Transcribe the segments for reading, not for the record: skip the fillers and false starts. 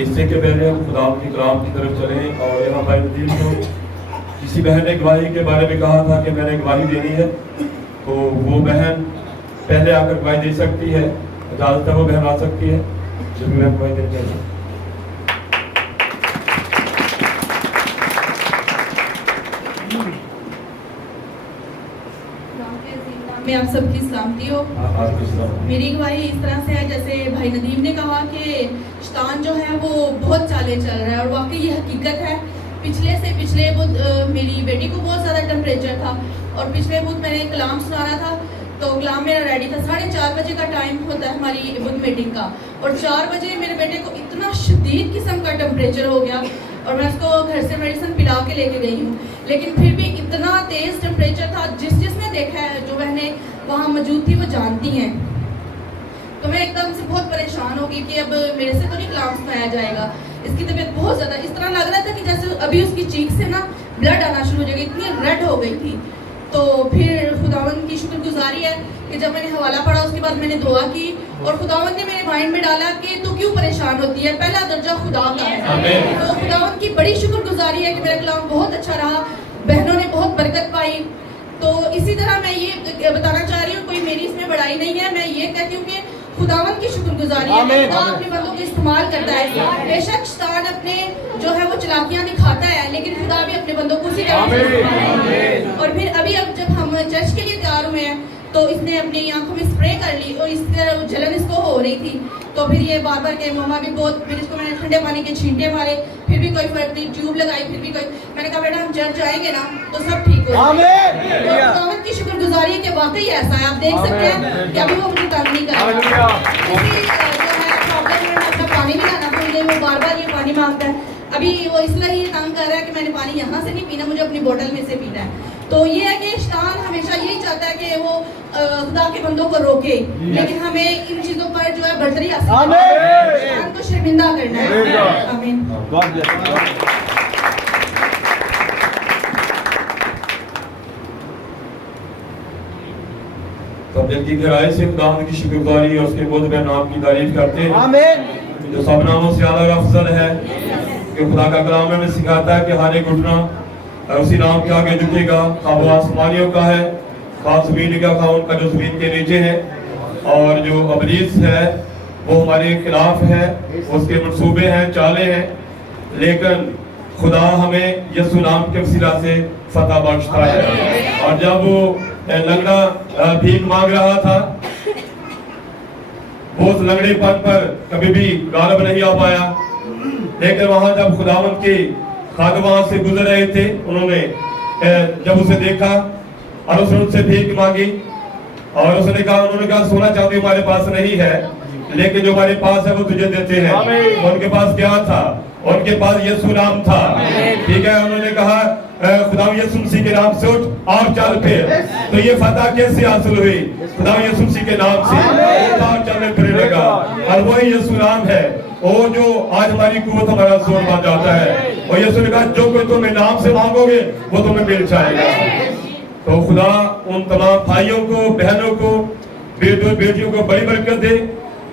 اس سے کہ پہلے ہم خدا کی کلام کی طرف چلیں، اور یہاں بھائی ندیم کو کسی بہن نے گواہی کے بارے میں کہا تھا کہ میں نے گواہی دینی ہے، تو وہ بہن پہلے آ کر گواہی دے سکتی ہے، اجازت ہے وہ بہن آ سکتی ہے جب میں گواہی دینے چاہیے۔ میں آپ سب کی سلامتی ہو۔ میری گواہی اس طرح سے ہے جیسے بھائی ندیم نے کہا کہ شیطان جو ہے وہ بہت چالیں چل رہا ہے، اور واقعی یہ حقیقت ہے۔ پچھلے بدھ میری بیٹی کو بہت زیادہ ٹیمپریچر تھا، اور پچھلے بدھ میں نے کلام سنانا تھا، تو کلام میرا ریڈی تھا، 4:30 بجے کا ٹائم ہوتا ہے ہماری بدھ میٹنگ کا، اور 4 بجے میرے بیٹے کو اتنا شدید قسم کا ٹیمپریچر ہو گیا، اور میں اس کو گھر سے میڈیسن پلا کے لے کے گئی ہوں، لیکن پھر بھی اتنا تیز ٹیمپریچر تھا۔ جس نے دیکھا ہے، جو بہنیں وہاں موجود تھی وہ جانتی ہیں، تو میں ایک دم سے بہت پریشان ہو گئی کہ اب میرے سے تو نہیں کلام سنایا جائے گا۔ اس کی طبیعت بہت زیادہ اس طرح لگ رہا تھا کہ جیسے ابھی اس کی چیک سے نا بلڈ آنا شروع ہو جائے گا، اتنی ریڈ ہو گئی تھی۔ تو پھر خداوند کی شکر گزاری ہے کہ جب میں نے حوالہ پڑھا اس کے بعد میں نے دعا کی، اور خداوند نے میرے مائنڈ میں ڈالا کہ تو کیوں پریشان ہوتی ہے، پہلا درجہ خدا کا ہے۔ تو خداوند کی بڑی شکر گزاری ہے کہ میرا کلام بہت اچھا رہا، بہنوں نے بہت برکت پائی۔ تو اسی طرح میں یہ بتانا چاہ رہی ہوں، کوئی میری اس میں بڑائی نہیں ہے، میں یہ کہتی ہوں کہ خداوند کی شکر گزاری ہے، خدا اپنے بندوں کو استعمال کرتا ہے۔ بے شک شیطان اپنے جو ہے وہ چلاکیاں دکھاتا ہے، لیکن خدا بھی اپنے بندوں کو اسی طرح سے۔ اور پھر ابھی جب ہم چرچ کے لیے تیار ہوئے ہیں تو اس نے اپنی آنکھوں میں اسپرے کر لی، اور اس طرح جلن اس کو ہو رہی تھی، تو پھر یہ بار بار کہ مما بھی بہت، پھر اس کو میں نے ٹھنڈے پانی کے چھینٹے مارے، پھر بھی کوئی فرق نہیں، ٹیوب لگائی، پھر بھی کوئی، میں نے کہا بیٹا ہم چرچ آئیں گے نا تو سب ٹھیک ہو جائے گا۔ خداوند کی شکر گزاری ہے کہ واقعی ایسا ہے، آپ دیکھ سکتے ہیں کہ ابھی وہ مجھے تنگ نہیں کر رہا۔ اسی جو ہے پرابلم ہے، اپنا پانی بھی لانا بھول گئی، وہ بار بار یہ پانی مانگتا ہے، ابھی وہ اس لیے یہ تنگ کر رہا ہے کہ میں نے پانی یہاں سے نہیں پینا، مجھے اپنی بوٹل میں سے پینا ہے۔ تو یہ ہے کہ شیطان ہمیشہ یہی چاہتا ہے کہ وہ خدا کے بندوں کو روکے، لیکن ہمیں ان چیزوں پر جو ہے برتری حاصل کرنا ہے، شیطان کو شرمندہ کرنا ہے۔ آمین۔ سب دل کی گہرائی سے خداوند کی شکر گزاری اور اس کے بہت بڑے نام کی تعریف کرتے ہیں، جو سب ناموں سے اعلیٰ اور افضل ہے، کہ خدا کا کلام ہمیں سکھاتا ہے کہ ہر ایک گھٹنا اسی نام کے آگے جھکے گا، خواہ وہ آسمانیوں کا ہے، خواہ زمین کا، خواہ ان کا جو زمین کے نیچے ہے، اور جو ابلیس ہے وہ ہمارے خلاف ہے، اس کے منصوبے ہیں، چالیں ہیں، لیکن خدا ہمیں یسوع نام کے وسیلہ سے فتح بخشتا ہے۔ اور جب وہ لنگڑا بھیک مانگ رہا تھا، وہ اس لنگڑے پن پر کبھی بھی غالب نہیں آ پایا، لیکن وہاں جب خداوند کے خادم وہاں سے گزر رہے تھے، انہوں نے جب اسے دیکھا اور اس نے ان سے بھیک مانگی، اور انہوں نے کہا سونا چاندی ہمارے پاس نہیں ہے، لیکن جو ہمارے پاس ہے وہ تجھے دیتے ہیں۔ ان کے پاس کیا تھا؟ ان کے پاس یسوع نام تھا، ٹھیک ہے۔ انہوں نے کہا خدا یسوع مسیح کے نام سے اٹھ اور چل پھر۔ تو یہ فتح کیسے حاصل ہوئی؟ خدا یسوع مسیح کے نام سے اٹھ اور چلنے پھرنے لگا، اور وہی یسوع نام ہے وہ جو آج ہماری قوت، ہمارا زور بن جاتا ہے۔ اور یسوع نے کہا جو کوئی تمہیں نام سے مانگو گے وہ تمہیں مل جائے گا۔ تو خدا ان تمام بھائیوں کو، بہنوں کو، بیٹوں بیٹیوں کو بڑی برکت دے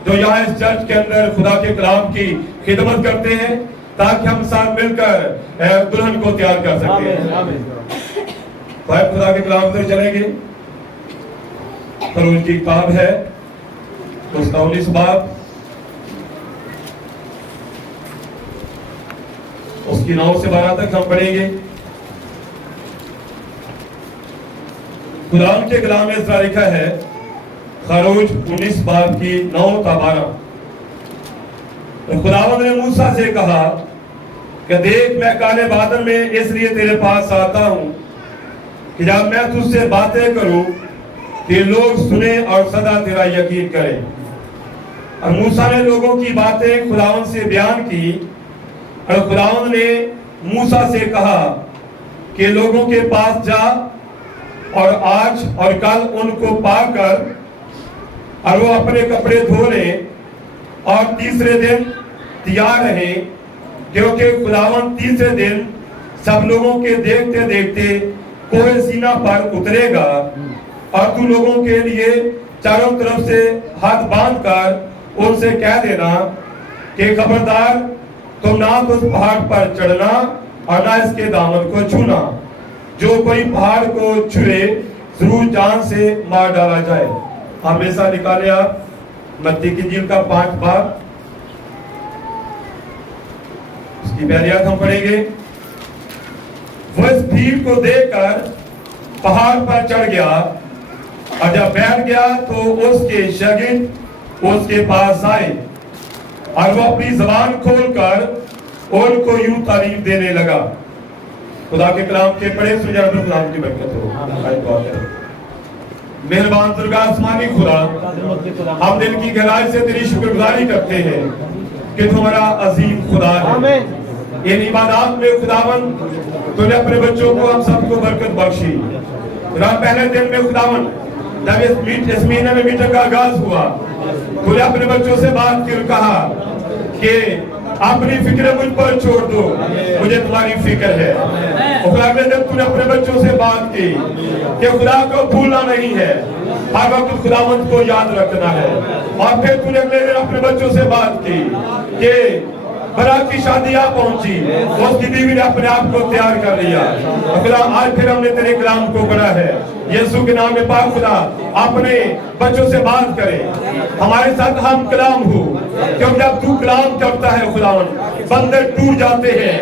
جو یہاں اس چرچ کے اندر خدا کے کلام کی خدمت کرتے ہیں، تاکہ ہم ساتھ مل کر دلہن کو تیار کر سکیں۔ بھائی خدا کے کلام پر چلیں گے۔ خروج کی کتاب ہے اس کا 19 باب उसकी 9 से 12 तक हम पढ़ेंगे। खुदा के कलाम में इस तरह लिखा है, खरोज 19 बाब की 9 का 12। खुदावंद ने मूसा से कहा कि देख मैं काले बादल में इसलिए तेरे पास आता हूं कि जब मैं तुझसे बातें करूं कि लोग सुने और सदा तेरा यकीन करें। और मूसा ने लोगों की बातें खुदावंद से बयान की और खुदावंद ने मूसा से कहा कि लोगों के पास जा और आज और कल उनको पाकर और वो अपने कपड़े धो लें और तीसरे दिन तैयार रहे, क्योंकि खुदावंद तीसरे दिन सब लोगों के देखते देखते कोहे सीना पर उतरेगा। और तू लोगों के लिए चारों तरफ से हाथ बांध कर उनसे कह देना कि खबरदार तुम ना तो उस पहाड़ पर चढ़ना और ना इसके दामन को छूना। जो कोई पहाड़ को छुए जरूर जान से मार डाला जाए। हमेशा निकाले आप मत्ती की इंजील का 5 बाब, उसकी पहली आयत हम पढ़ेंगे। वो इस भीड़ को देखकर पहाड़ पर चढ़ गया और जब बैठ गया तो उसके शागिर्द उसके पास आए और वो अपनी जबान खोलकर उनको यूं तारीफ देने लगा। खुदा के कलाम के पढ़े सुन जाए तो खुदा की बरकत हो। मेहरबान दुर्गा आसमानी खुदा, हम दिल की गहराई से तेरी शुक्रगुजारी करते हैं कि तुम्हारा अजीम खुदा है। इन इबादत में खुदावन तूने अपने बच्चों को हम सबको बरकत बख्शी। पहले दिन में खुदावन जब इस महीने में मीटिंग का आगाज हुआ, तूने अपने बच्चों से बात की और कहा कि अपनी फिक्र मुझ पर छोड़ दो, मुझे तुम्हारी फिक्र है। और अगले दिन तूने अपने बच्चों से बात की कि खुदा को भूलना नहीं है, हर वक्त खुदावंत को याद रखना है। और फिर तूने अगले दिन अपने बच्चों से बात की कि बारात की शादी आ पहुंची, उसकी बीवी ने अपने आप को तैयार कर लिया। खुदा आज फिर हमने तेरे कलाम को पढ़ा है, यीशु के नाम में पाक खुदा अपने बच्चों से बात करे, हमारे साथ हम कलाम हो, क्योंकि जब तू कलाम करता है खुदावन, बंदर टूट जाते हैं,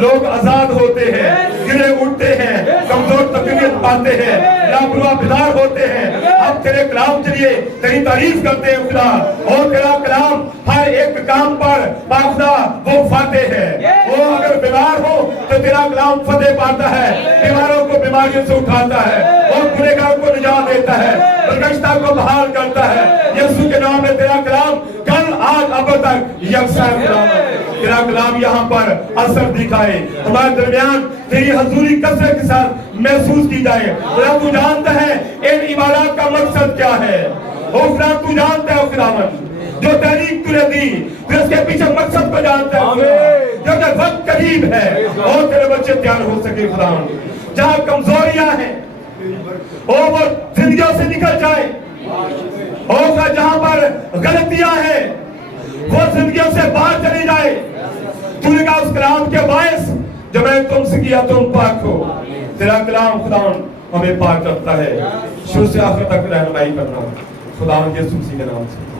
लोग आजाद होते हैं, गिरे उठते हैं, कमजोर तकलीफ पाते हैं, लापरवाह बेदार होते हैं। अब तेरे कलाम के लिए तेरी तारीफ करते हैं खुदा। और तेरा कलाम हर एक काम पर पाक खुदा वो फतेह है। वो अगर बीमार हो तो तेरा कलाम फतेह पाता है, बीमारों को बीमारियों से उठाता है और गुनहगार को निजात देता है, बरकश्ता को बहाल करता है। यीशु के नाम में तेरा कलाम कल आज अब तक यकसा कलाम है। तेरा कलाम यहाँ पर असर दिखाए, हमारे दरमियान तेरी हजूरी कसरत के साथ महसूस की जाए। खुदा तू जानता है इन इबादत का मकसद क्या है। और खुदा तू जानता है खुदावन जो तहरीक तूने दी, तो इसके पीछे मकसद को जानता है, क्योंकि वक्त करीब है और तेरे बच्चे तैयार हो सके खुदावन। जहाँ कमजोरियां हैं और वो जिंदगियों से निकल जाए, और जहाँ पर गलतियां हैं वो जिंदगियों से बाहर चली जाए। तूने कहा उस कलाम के बायस जो मैंने तुमसे किया तुम पाक हो। तेरा कलाम खुदावन हमें पाक करता है, शुरू से आखिर तक रहनुमाई करना खुदावन के यीशु के नाम से।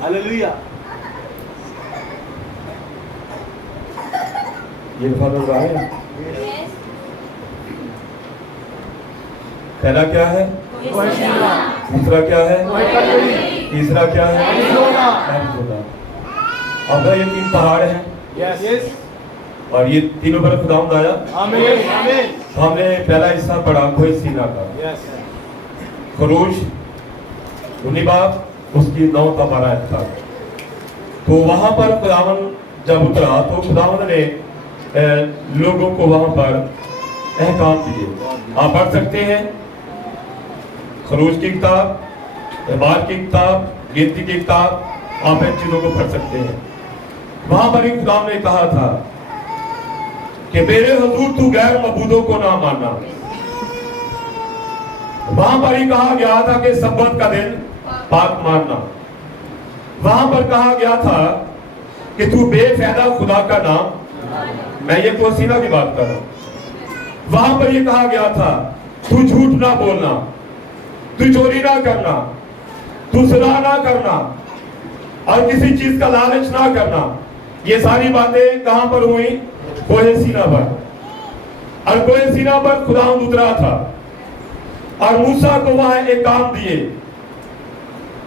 हालेलुया। ये फल रहा है। पहला क्या है? दूसरा क्या है? तीसरा क्या है? اب یہ 3 پہاڑ ہیں Yes. اور یہ تینوں پر خداوند آیا. Amen. Amen. ہم نے پہلا حصہ پڑھا کوہ سینا کا. Yes. خروج 19 باب اس کی 9 تا 12 آیت تھا. تو وہاں پر خداوند جب اترا تو خداوند نے لوگوں کو وہاں پر احکام دیے. آپ پڑھ سکتے ہیں خروج کی کتاب, احبار کی کتاب, گنتی کی کتاب, آپ ان چیزوں کو پڑھ سکتے ہیں. وہاں پر ایک خداوند نے کہا تھا کہ میرے حضور تو غیر معبودوں کو نہ ماننا. وہاں پر ہی کہا گیا تھا کہ سبت کا دن پاک ماننا. وہاں پر کہا گیا تھا کہ تو بے فائدہ خدا کا نام, میں یہ کوہ سینا کی بات کر رہا ہوں. وہاں پر یہ کہا گیا تھا تو جھوٹ نہ بولنا, تو چوری نہ کرنا, تو زنا نہ کرنا, اور کسی چیز کا لالچ نہ کرنا. یہ ساری باتیں کہاں پر ہوئی؟ کوہ سینا پر. اور کوہ سینا پر خداوند اترا تھا اور موسیٰ کو وہاں ایک کام دیے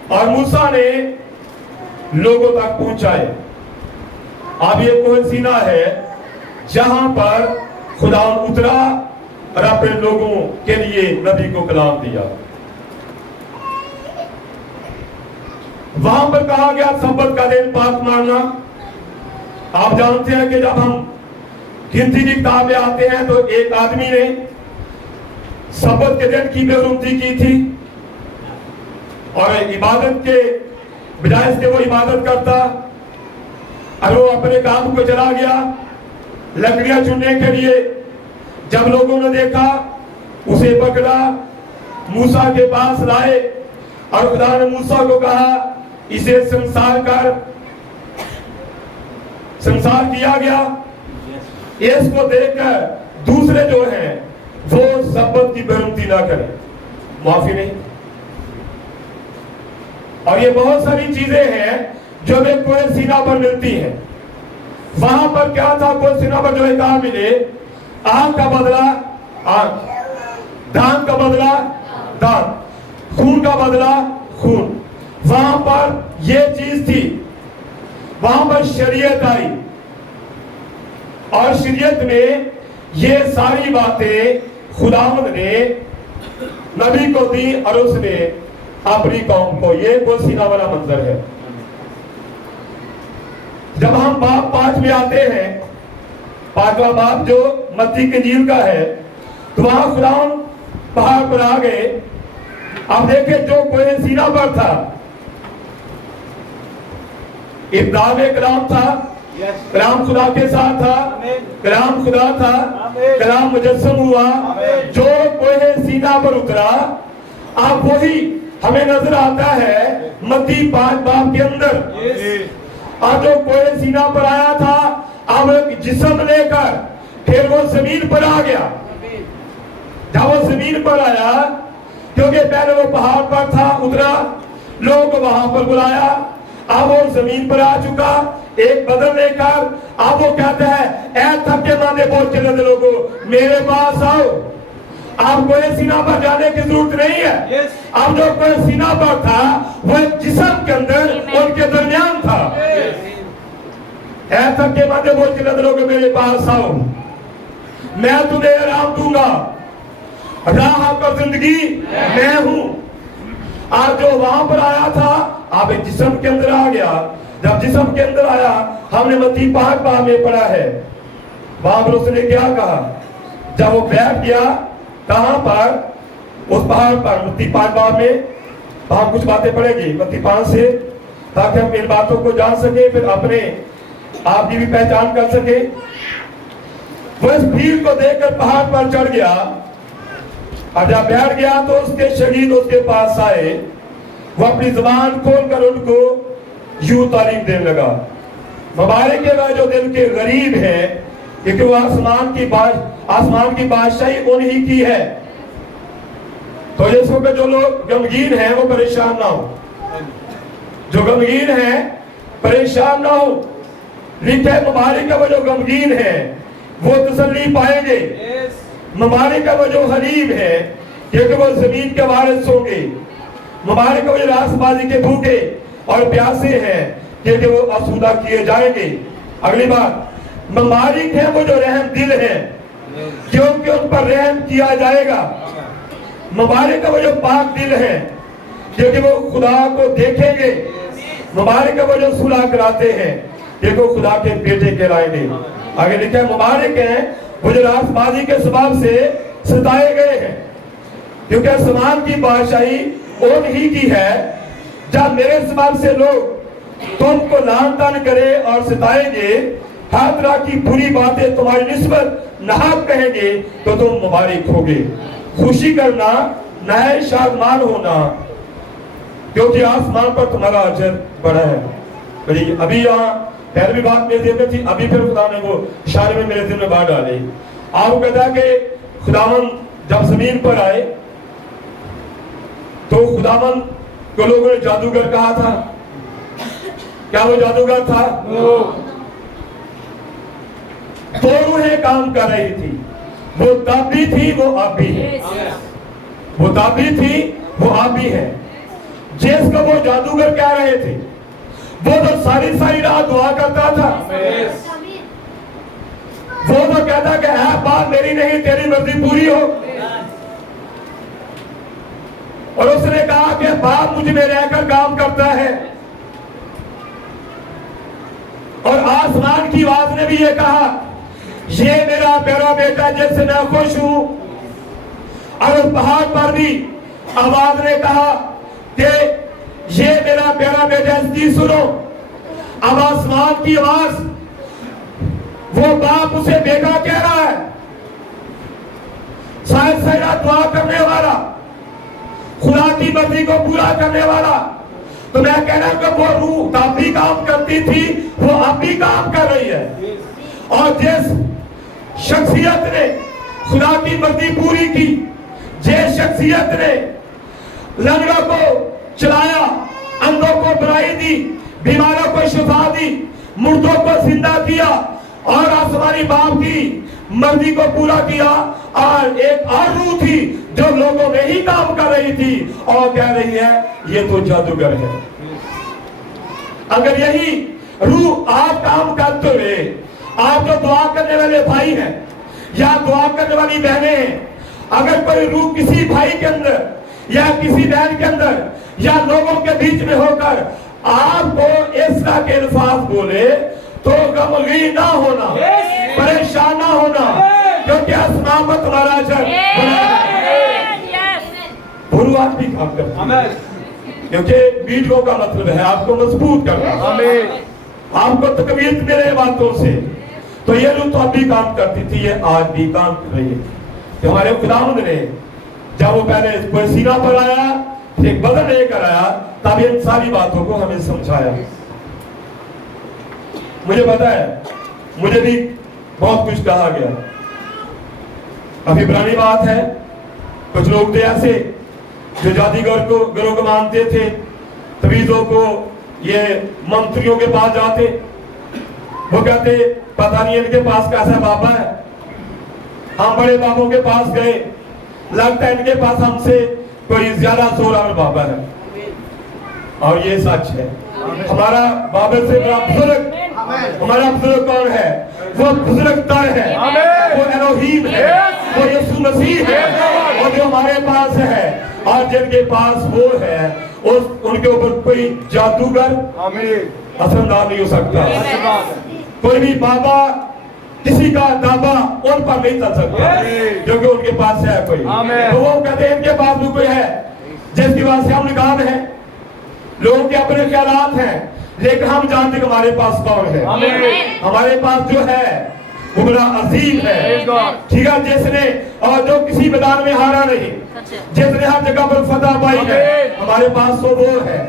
اور موسیٰ نے لوگوں تک پہنچائے. اب یہ کوہ سینا ہے جہاں پر خداوند اترا اور اپنے لوگوں کے لیے نبی کو کلام دیا. وہاں پر کہا گیا سبت کا دن پاک ماننا. آپ جانتے ہیں کہ جب ہم گنتی کی کتاب میں آتے ہیں تو ایک آدمی نے سبت کے دن کی بے حرمتی کی تھی اور عبادت کے بجائے اس کے وہ عبادت کرتا اور وہ اپنے کام کو چلا گیا لکڑیاں چننے کے لیے. جب لوگوں نے دیکھا اسے پکڑا, موسیٰ کے پاس لائے اور خدا نے موسیٰ کو کہا اسے سنسار کر. سنسار کیا گیا. اس کو دیکھ کر دوسرے جو ہیں وہ سبت کی بے حرمتی نہ کریں, معافی نہیں. اور یہ بہت ساری چیزیں ہیں جو ہمیں کوہ سینا پر ملتی ہیں. وہاں پر کیا تھا؟ کوہ سینا پر جو احکام ملے, آنکھ کا بدلہ آنکھ, دانت کا بدلہ دانت, خون کا بدلہ خون. وہاں پر یہ چیز تھی. وہاں پر شریعت آئی اور شریعت میں یہ ساری باتیں خداوند نے نبی کو دی اور اس نے اپنی قوم کو. یہ کوہ سینا والا منظر ہے. جب ہم باب 5 میں آتے ہیں, 5واں باب جو متی کی انجیل کا ہے, تو وہاں خداوند پہاڑ پر آ گئے. اب دیکھیں جو کوہ سینا پر تھا ابتدا میں کلام تھا, کلام خدا کے ساتھ تھا, کلام خدا تھا, کلام مجسم ہوا. جو کوہ سینا پر اترا اب وہی ہمیں نظر آتا ہے متی 5 باب کے اندر. اور جو کوہ سینا پر آیا تھا اب جسم لے کر پھر وہ زمین پر آ گیا. جب وہ زمین پر آیا, کیونکہ پہلے وہ پہاڑ پر تھا, اترا, لوگوں کو وہاں پر بلایا, اب وہ زمین پر آ چکا ایک بدن لے کر. اب وہ کہتا ہے اے تھکے ماندے بوجھ کے لدے لوگوں میرے پاس آؤ. اب کوہ سینا پر جانے کی ضرورت نہیں ہے. اب جو کوہ سینا پر تھا وہ جسم کے اندر ان کے درمیان تھا. اے تھکے ماندے بوجھ کے لدے لوگوں میرے پاس آؤ, میں تمہیں آرام دوں گا. راہ اور زندگی میں ہوں. آج جو وہاں پر آیا تھا اب جسم کے اندر آ گیا. جب جسم کے اندر آیا ہم نے متی 5 باب میں پڑھا ہے. وہاں پر اس نے کیا کہا؟ جب وہ بیٹھ گیا کہاں پر؟ اس پہاڑ پر. متی 5 باب میں ہم کچھ باتیں پڑھیں گی متی 5 سے, تاکہ ہم ان باتوں کو جان سکیں, پھر اپنے آپ کی بھی پہچان کر سکیں. وہ اس بھیڑ کو دیکھ کر پہاڑ پر چڑھ گیا اور جب بیٹھ گیا تو اس کے شاگرد اس کے پاس آئے. وہ اپنی زبان کھول کر ان کو یوں تعلیم دینے لگا. مبارک ہے وہ جو دل کے غریب ہیں, کیونکہ وہ آسمان کی بادشاہی انہی کی ہے. تو اس وقت جو لوگ غمگین ہیں وہ پریشان نہ ہو. جو غمگین ہیں پریشان نہ ہو. لکھے مبارک ہے وہ جو غمگین ہیں وہ تسلی پائیں گے. مبارک ہے وہ جو غریب ہیں کیونکہ وہ زمین کے وارث ہوں گے. مبارک ہے وہ جو راست بازی کے بھوکے اور پیاسے ہیں कि वो आसूदा किए जाएंगे। अगली बात, ममालिक है वो जो रहम दिल है, क्योंकि उन पर रहम किया जाएगा। ममालिक है वो जो पाक दिल है, क्योंकि वो खुदा को देखेंगे। ममालिक है वो जो सुलह कराते हैं, देखो खुदा के बेटे कहलाएंगे। आगे लिखा है, मुबारक है वो जो रास्तबाजी के स्वभाव से सताए गए हैं, क्योंकि आसमान की बादशाही उन्हीं की है। जब मेरे स्वभाव से लोग तुमको लान तान करे और सताएंगे, हर तरह की बुरी बातें तुम्हारी निस्बत नाहक कहेंगे, तो तुम मुबारक होगे। खुशी करना, नए शादमान होना, क्योंकि आसमान पर तुम्हारा अजर बड़ा है। अभी यहाँ पहली बात मेरे दिल में थी, अभी फिर खुदा ने वो इशारे में मेरे दिल में बात डाली। आपको कहता है कि खुदावन जब जमीन पर आए तो खुदावन को लोगों ने जादूगर कहा था। क्या वो जादूगर था? दो रूहें काम कर रही थी, वो तब भी थी, वो अब भी है। वो तब भी थी, वो अब भी है। जिसको वो जादूगर कह रहे थे, वो तो सारी सारी रात दुआ करता था। वो तो कहता कि है बात मेरी नहीं, तेरी मर्जी पूरी हो। और उसने कहा कि बाप मुझ में रहकर काम करता है। और आसमान की आवाज ने भी ये कहा, ये मेरा प्यारा बेटा जिससे मैं खुश हूं। और उस पहाड़ पर भी आवाज ने कहा कि ये मेरा प्यारा बेटा, इसकी सुनो। अब आसमान की आवाज, वो बाप उसे बेटा कह रहा है, शायद सैरा दुआ करने वाला, खुदा की मर्जी को पूरा करने वाला। तो मैं कह रहा हूं कि वो रूह तब भी काम करती थी, वो अब भी काम कर रही है। और जिस शख्सियत ने खुदा की मर्जी पूरी की, जिस शख्सियत ने लंगड़ों को चलाया, अंधों को भलाई दी, बीमारों को शिफा दी, मुर्दों को जिंदा किया, और आसमानी बाप की मर्जी को पूरा किया। और एक और रूह थी जो लोगों में ही काम कर रही थी और कह रही है ये तो जादूगर है। अगर यही रूह आप काम करते हुए, आप जो दुआ करने वाले भाई हैं या दुआ करने वाली बहनें हैं, अगर कोई रूह किसी भाई के अंदर या किसी बहन के अंदर या लोगों के बीच में होकर आपको इस तरह के अल्फाज बोले, तो गमगीन ना होना, परेशान ना होना, क्योंकि आसमान पर तुम्हारा अजर बुरी आदमी काम करता है। क्योंकि वीडियो का मतलब है आपको मजबूत करना, आपको तकवीत मिले बातों से। तो ये रूह तो अभी काम करती थी, ये आज भी काम कर रही है। तो हमारे खुदावंद ने जब वो पहले कोई सीना पर आया, एक बदन लेकर आया, तब इन सारी बातों को हमें समझाया। मुझे पता है, मुझे भी बहुत कुछ कहा गया। अभी पुरानी बात है, कुछ लोग थे ऐसे जो जादूगर को गुरु को मानते थे, तवीजों को, ये मंत्रियों के पास जाते, वो कहते पता नहीं इनके पास कैसा बाबा है। हम बड़े बाबों के पास गए, लगता है इनके पास हमसे कोई ज्यादा जोरावर बाबा है। और ये सच है। हमारा बाबा से बड़ा बुजुर्ग, हमारा बुजुर्ग कौन है? वो बुजुर्ग तर है, वो एलोहीम है, वो यीशु मसीह है, वो जो हमारे पास है। और जिनके पास वो है, उनके ऊपर कोई जादूगर असरदार नहीं हो सकता। कोई भी बाबा, किसी का दावा उन पर नहीं चल सकता, क्योंकि उनके पास है कोई। तो वो कहते हैं इनके पास भी कोई है जिसकी बात से हम निकाल है। लोगों के अपने ख्यालात हैं, लेकिन हम जानते कि हमारे पास कौन है। हमारे पास जो है वो बड़ा अजीम है, ठीक है, जिसने और जो किसी मैदान में हारा नहीं, जिसने हर जगह पर फतह पाई है, हमारे पास तो वो है।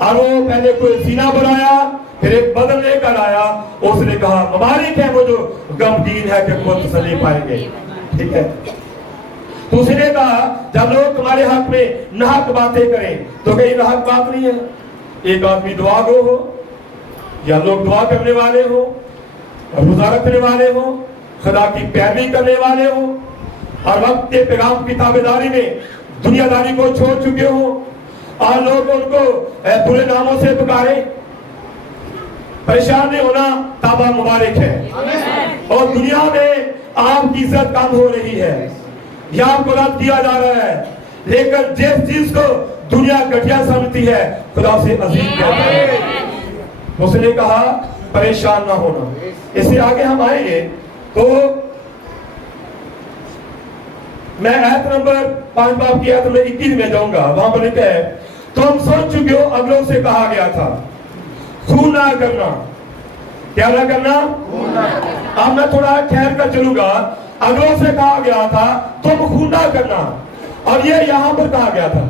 और वो पहले कोई सीना बनाया, फिर एक बदन लेकर आया। उसने कहा मुबारक है वो जो गमगीन है कि वो तसल्ली पाएंगे, ठीक है। तो उसने कहा जब लोग तुम्हारे हक में नाहक बातें करें, तो कहीं नाहक बात नहीं है। एक आदमी दुआ गो हो, या लोग दुआ करने वाले हो, रोजा रखने वाले हो, खुदा की पैरवी करने वाले हो, और वक्त के पैगाम की ताबेदारी में दुनियादारी को छोड़ चुके हो, और लोग उनको बुरे नामों से पुकारे, परेशान नहीं होना, ताबा मुबारक है। और दुनिया में आपकी इज्जत कम हो रही है, यह आपको रद्द किया जा रहा है, लेकिन जिस चीज को दुनिया घटिया समझती है खुदा से अजीम कहता है। उसने कहा परेशान ना होना। इससे आगे हम आएंगे तो मैं आयत नंबर 5 बाब की आयत नंबर 21 में जाऊंगा। वहां पर लिखा है, तुम सोच चुके हो अगलों से कहा गया था खून ना करना। क्या ना करना? अब मैं थोड़ा ठहर कर चलूंगा। अगलों से कहा गया था तुम खून ना करना, और ये यहाँ पर कहा गया था।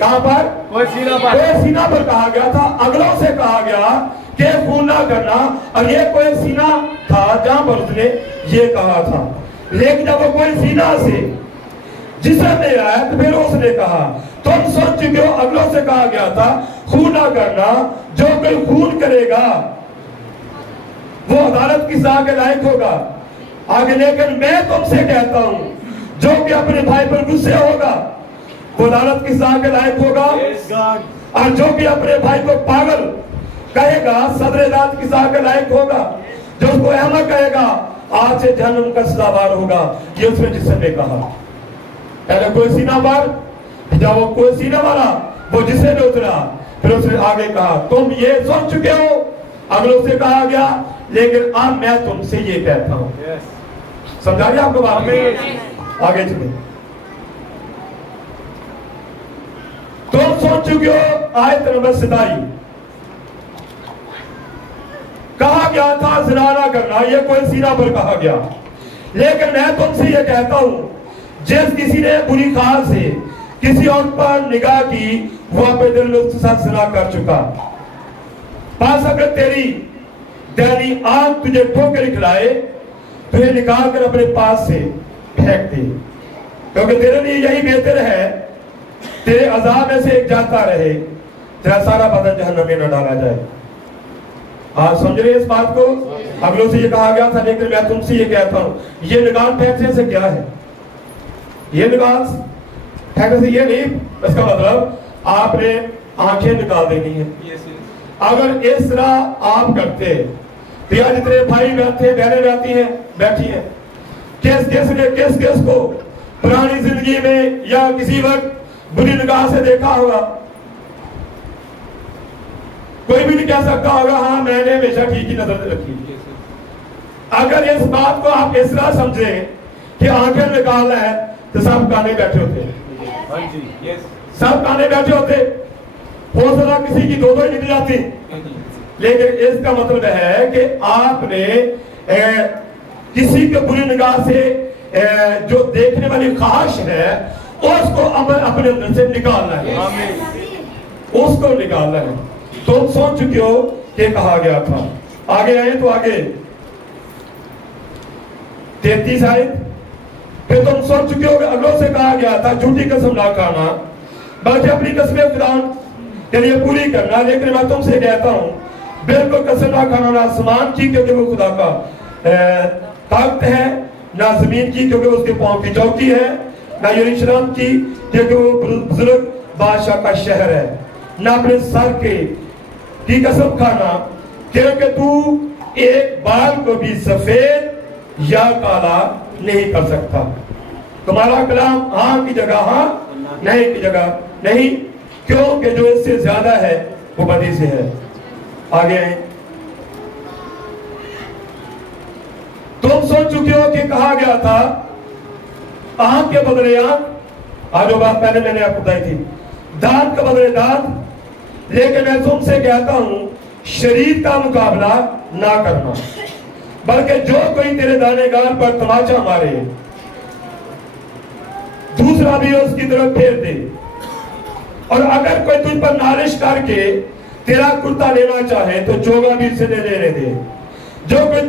कहां पर? कोई सीना पर कहा गया था। अगलों से कहा गया कि खून ना करना, और ये कोई सीना था जहां पर उसने ये कहा था। लेकिन जब वो कोई सीना से जिसे ले आया तो फिर उसने कहा तुम सोच चुके हो अगलों से कहा गया था खून ना करना, जो कोई खून करेगा वो अदालत की सजा के लायक होगा। आगे लेकिन मैं तुमसे कहता हूं जो कि अपने भाई पर गुस्से होगा वो अदालत की सजा के लायक होगा, और जो भी अपने भाई को पागल कहेगा सदर अदालत की सजा के लायक होगा। जो उसको अहमक कहेगा आज से जहन्नम का सजावार होगा। ये उसने जिसने कहा। पहले कोई सीना पर, जब वो कोई सीना वाला वो जिसे में उतरा, फिर उसने आगे कहा तुम ये सोच चुके हो अगलों से कहा गया, लेकिन अब मैं तुमसे ये कहता हूं। समझा गया आपको बात में? आगे चले। तुम सोच चुके हो आयत नंबर 27 कहा गया था ज़िना ना करना, ये कोई सीना पर कहा गया, लेकिन मैं तुमसे ये कहता हूं जिस किसी ने बुरी ख्याल से किसी और पर निगाह की वो अपने दिल में उसके साथ ज़िना कर चुका। पास अगर तेरी दैनी आंख तुझे ठोकर खिलाए तुझे निकाल कर अपने पास से फेंक दे, क्योंकि तेरे लिए यही बेहतर है तेरे अजाब में से एक जाता रहे, तेरा सारा बदन जहन्नम में न डाला जाए। आप समझ रहे इस बात को? अगलों से ये कहा गया था, लेकिन मैं तुमसे ये कहता हूं ये निकाल फेंकने से क्या है? ये निकाल फेंकने से ये नहीं, इसका मतलब आपने आंखें निकाल देनी है। अगर इस तरह आप करते तो यार जितने भाई बैठे बहनें बैठी हैं, किस को पुरानी जिंदगी में या किसी वक्त बुरी निगाह से देखा होगा? कोई भी नहीं कह सकता होगा हाँ मैंने हमेशा ठीक ही नजर रखी। अगर इस बात को आप इस तरह समझे कि आंखें निकालना है तो सब काने बैठे होते, सब काने बैठे होते। हो सकता किसी की दो ही निकल जाती, लेकिन इसका मतलब है कि आपने किसी के बुरी निगाह से जो देखने वाली ख्वाहिश है उसको अपने अंदर से निकालना है, उसको निकालना है। तो सोच चुके हो कि कहा गया था। आगे आए तो आगे 33 आयत, फिर तुम सोच चुके हो कि अगलों से कहा गया था झूठी कसम ना खाना बल्कि अपनी कसमें खुदा के लिए पूरी करना, लेकिन मैं तुमसे कहता हूं बिल्कुल कसम ना खाना, ना आसमान की क्योंकि वो खुदा का ताकत है, ना जमीन की क्योंकि उसके पांव की चौकी है, ना यरूशलेम की क्योंकि वो बुजुर्ग बादशाह का शहर है, ना अपने सर की कसम खाना क्योंकि तू एक बाल को भी सफेद या काला नहीं कर सकता। तुम्हारा कलाम हाँ की जगह हाँ, नहीं की जगह नहीं, क्योंकि जो इससे ज्यादा है वो बदी से है। आगे तुम सोच चुके हो कि कहा गया था आंख के बदले आंख, आज बात पहले मैंने आपको बताई थी, दांत के बदले दांत, लेकिन मैं तुमसे कहता हूं शरीर का मुकाबला ना करना, बल्कि जो कोई तेरे दानेगार पर तमाचा मारे दूसरा भी उसकी तरफ फेर दे, और अगर कोई तुझ पर नालिश करके तेरा कुर्ता लेना चाहे तो चोगा भी उसे लेने दे। जो कोई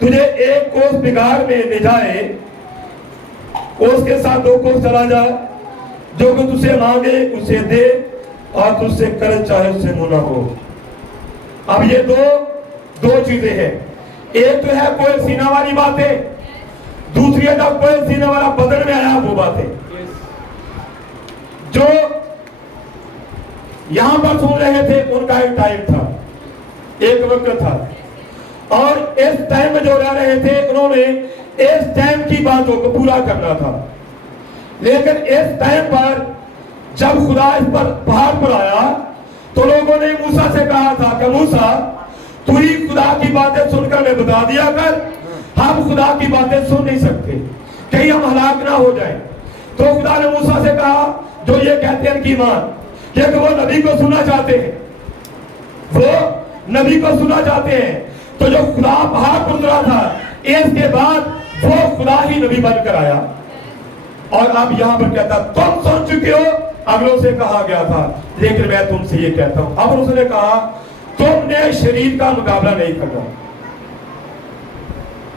तुझे एक कोस बिगाड़ में ले जाए उसके साथ 2 कोस चला जा। जो कोई तुझसे मांगे उसे दे और तुझसे कर्ज चाहे उससे मुना हो। अब ये दो चीजें हैं, एक तो है कोई सीना वाली बातें, दूसरी है जब कोई सीना वाला बदल में आया वो बातें। जो यहां पर सुन रहे थे उनका एक टाइम था, ایک وقت تھا اور اس ٹائم میں جو رہ رہے تھے انہوں نے اس ٹائم کی باتوں کو پورا کرنا تھا. لیکن اس ٹائم پر جب خدا اس پر پہاڑ پر آیا تو لوگوں نے موسیٰ سے کہا تھا کہ موسیٰ تو ہی خدا کی باتیں سن کر میں بتا دیا کر, ہم خدا کی باتیں سن نہیں سکتے, کہیں ہم ہلاک نہ ہو جائیں. تو خدا نے موسیٰ سے کہا جو یہ کہتے ہیں کہ مان کہ وہ نبی کو سننا چاہتے ہیں, وہ نبی کو سننا چاہتے ہیں. تو جو خدا پہاڑ پر اترا تھا اس کے بعد وہ خدا ہی نبی بن کر آیا. اور اب یہاں پر کہتا تم سن چکے ہو, اگلوں سے کہا گیا تھا لیکن میں تم سے یہ کہتا ہوں. اب اس نے کہا تم نے شریر کا مقابلہ نہیں کرنا.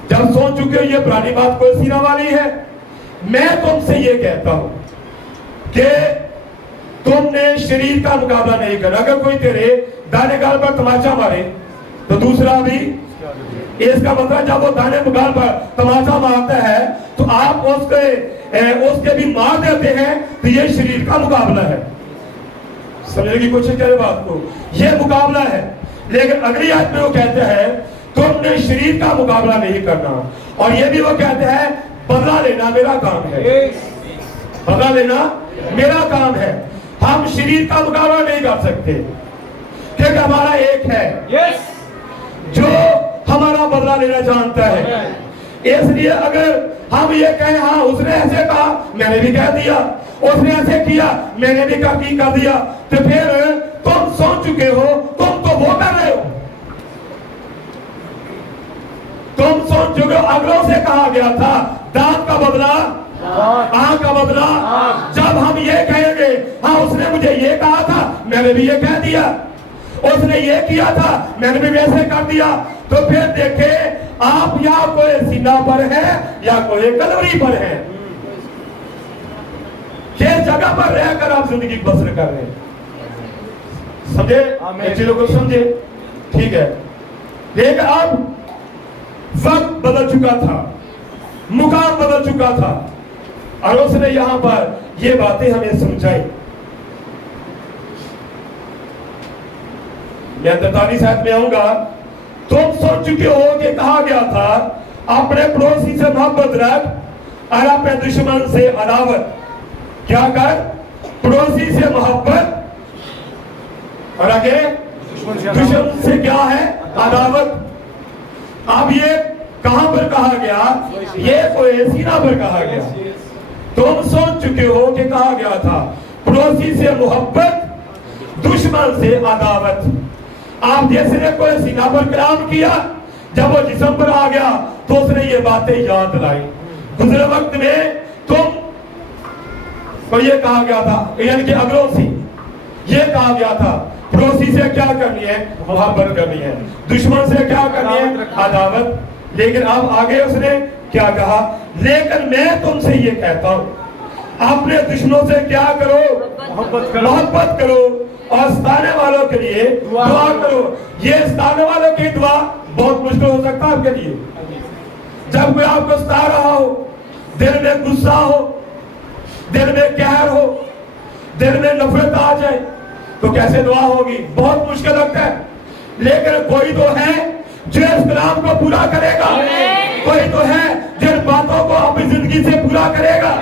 جب سن چکے ہو یہ پرانی بات کوئی سینا والی ہے, میں تم سے یہ کہتا ہوں کہ تم نے شریر کا مقابلہ نہیں کرنا. اگر کوئی تیرے دانے گال پر تماچا مارے تو دوسرا بھی, اس کا مطلب جب وہ دانے گال پر تماچا مارتا ہے تو آپ اس کے بھی مار دیتے ہیں تو یہ شریر کا مقابلہ ہے. سمجھنے کی کوشش کرے بات کو, یہ مقابلہ ہے. لیکن اگلی آیت میں وہ کہتے ہیں تم نے شریر کا مقابلہ نہیں کرنا, اور یہ بھی وہ کہتے ہیں بدلہ لینا میرا کام ہے, بدلہ لینا میرا کام ہے. ہم شریر کا مقابلہ نہیں کر سکتے کیونکہ ہمارا ایک ہے جو ہمارا بدلہ لینا جانتا ہے. اس لیے اگر ہم یہ کہیں ہاں اس نے ایسے کہا میں نے بھی کہہ دیا, اس نے ایسے کیا میں نے بھی کر دیا, تو پھر تم سن چکے ہو, تم تو وہ کر رہے ہو, تم سن چکے ہو. اگلوں سے کہا گیا تھا دانت کا بدلہ آنکھ کا بدلہ. جب ہم یہ کہیں گے ہاں اس نے مجھے یہ کہا تھا میں نے بھی یہ کہہ دیا, اس نے یہ کیا تھا میں نے بھی ویسے کر دیا, تو پھر دیکھیں آپ یا کوئی سینہ پر ہے یا کوئی کلوری پر ہے, کس جگہ پر رہ کر آپ زندگی بسر کر رہے ہیں. سمجھے ان چیزوں کو سمجھے, ٹھیک ہے. لیکن اب وقت بدل چکا تھا, مقام بدل چکا تھا, اور اس نے یہاں پر یہ باتیں ہمیں سمجھائی. میں 43 آیت میں آؤں گا. تم سن چکے ہو کہ کہا گیا تھا اپنے پڑوسی سے محبت رکھ اور اپنے دشمن سے عداوت. کیا کر؟ پڑوسی سے محبت اور آگے دشمن سے کیا ہے؟ عداوت. اب یہ کہاں پر کہا گیا؟ یہ کوئی سینہ پر کہا گیا. تم سن چکے ہو کہ کہا گیا تھا پڑوسی سے محبت دشمن سے عداوت. آپ جیسے نے کوئی سینہ پر کلام کیا, جب وہ جسم پر آ گیا تو اس نے یہ باتیں یاد لائی. گزرے وقت میں تم کو یہ کہا گیا تھا, یعنی کہ اگلوں سے یہ کہا گیا تھا پڑوسی سے کیا کرنی ہے؟ محبت کرنی ہے. دشمن سے کیا کرنی ہے؟ عداوت. لیکن اب آگے اس نے کیا کہا؟ لیکن میں تم سے یہ کہتا ہوں اپنے دشمنوں سے کیا کرو؟ محبت کرو, اور ستانے والوں کے لیے دعا کرو. یہ ستانے والوں کی دعا بہت مشکل ہو سکتا ہے آپ کے لیے. جب کوئی آپ کو ستا رہا ہو, دل میں غصہ ہو, دل میں قہر ہو, دل میں نفرت آ جائے تو کیسے دعا ہوگی؟ بہت مشکل لگتا ہے. لیکن کوئی تو ہے جو اس کلام کو پورا کرے گا, کوئی تو ہے جن باتوں کو اپنی زندگی سے پورا کرے گا,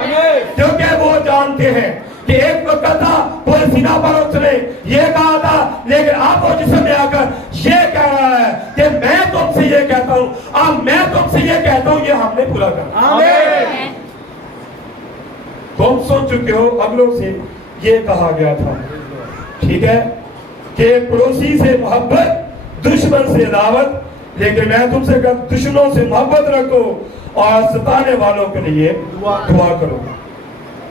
کیونکہ وہ جانتے ہیں کہ ایک وقت تھا وہ سینہ پر اس نے یہ کہا تھا, لیکن آپ وہ جسم میں آ کر یہ کہہ رہا ہے کہ میں تم سے یہ کہتا ہوں, اب میں تم سے یہ کہتا ہوں, یہ ہم نے پورا کرنا. تم سن چکے ہو اگلوں سے یہ کہا گیا تھا, ٹھیک ہے, کہ پڑوسی سے محبت دشمن سے عداوت. لیکن میں تم سے کہتا دشمنوں سے محبت رکھو اور ستانے والوں کے لیے دعا کرو.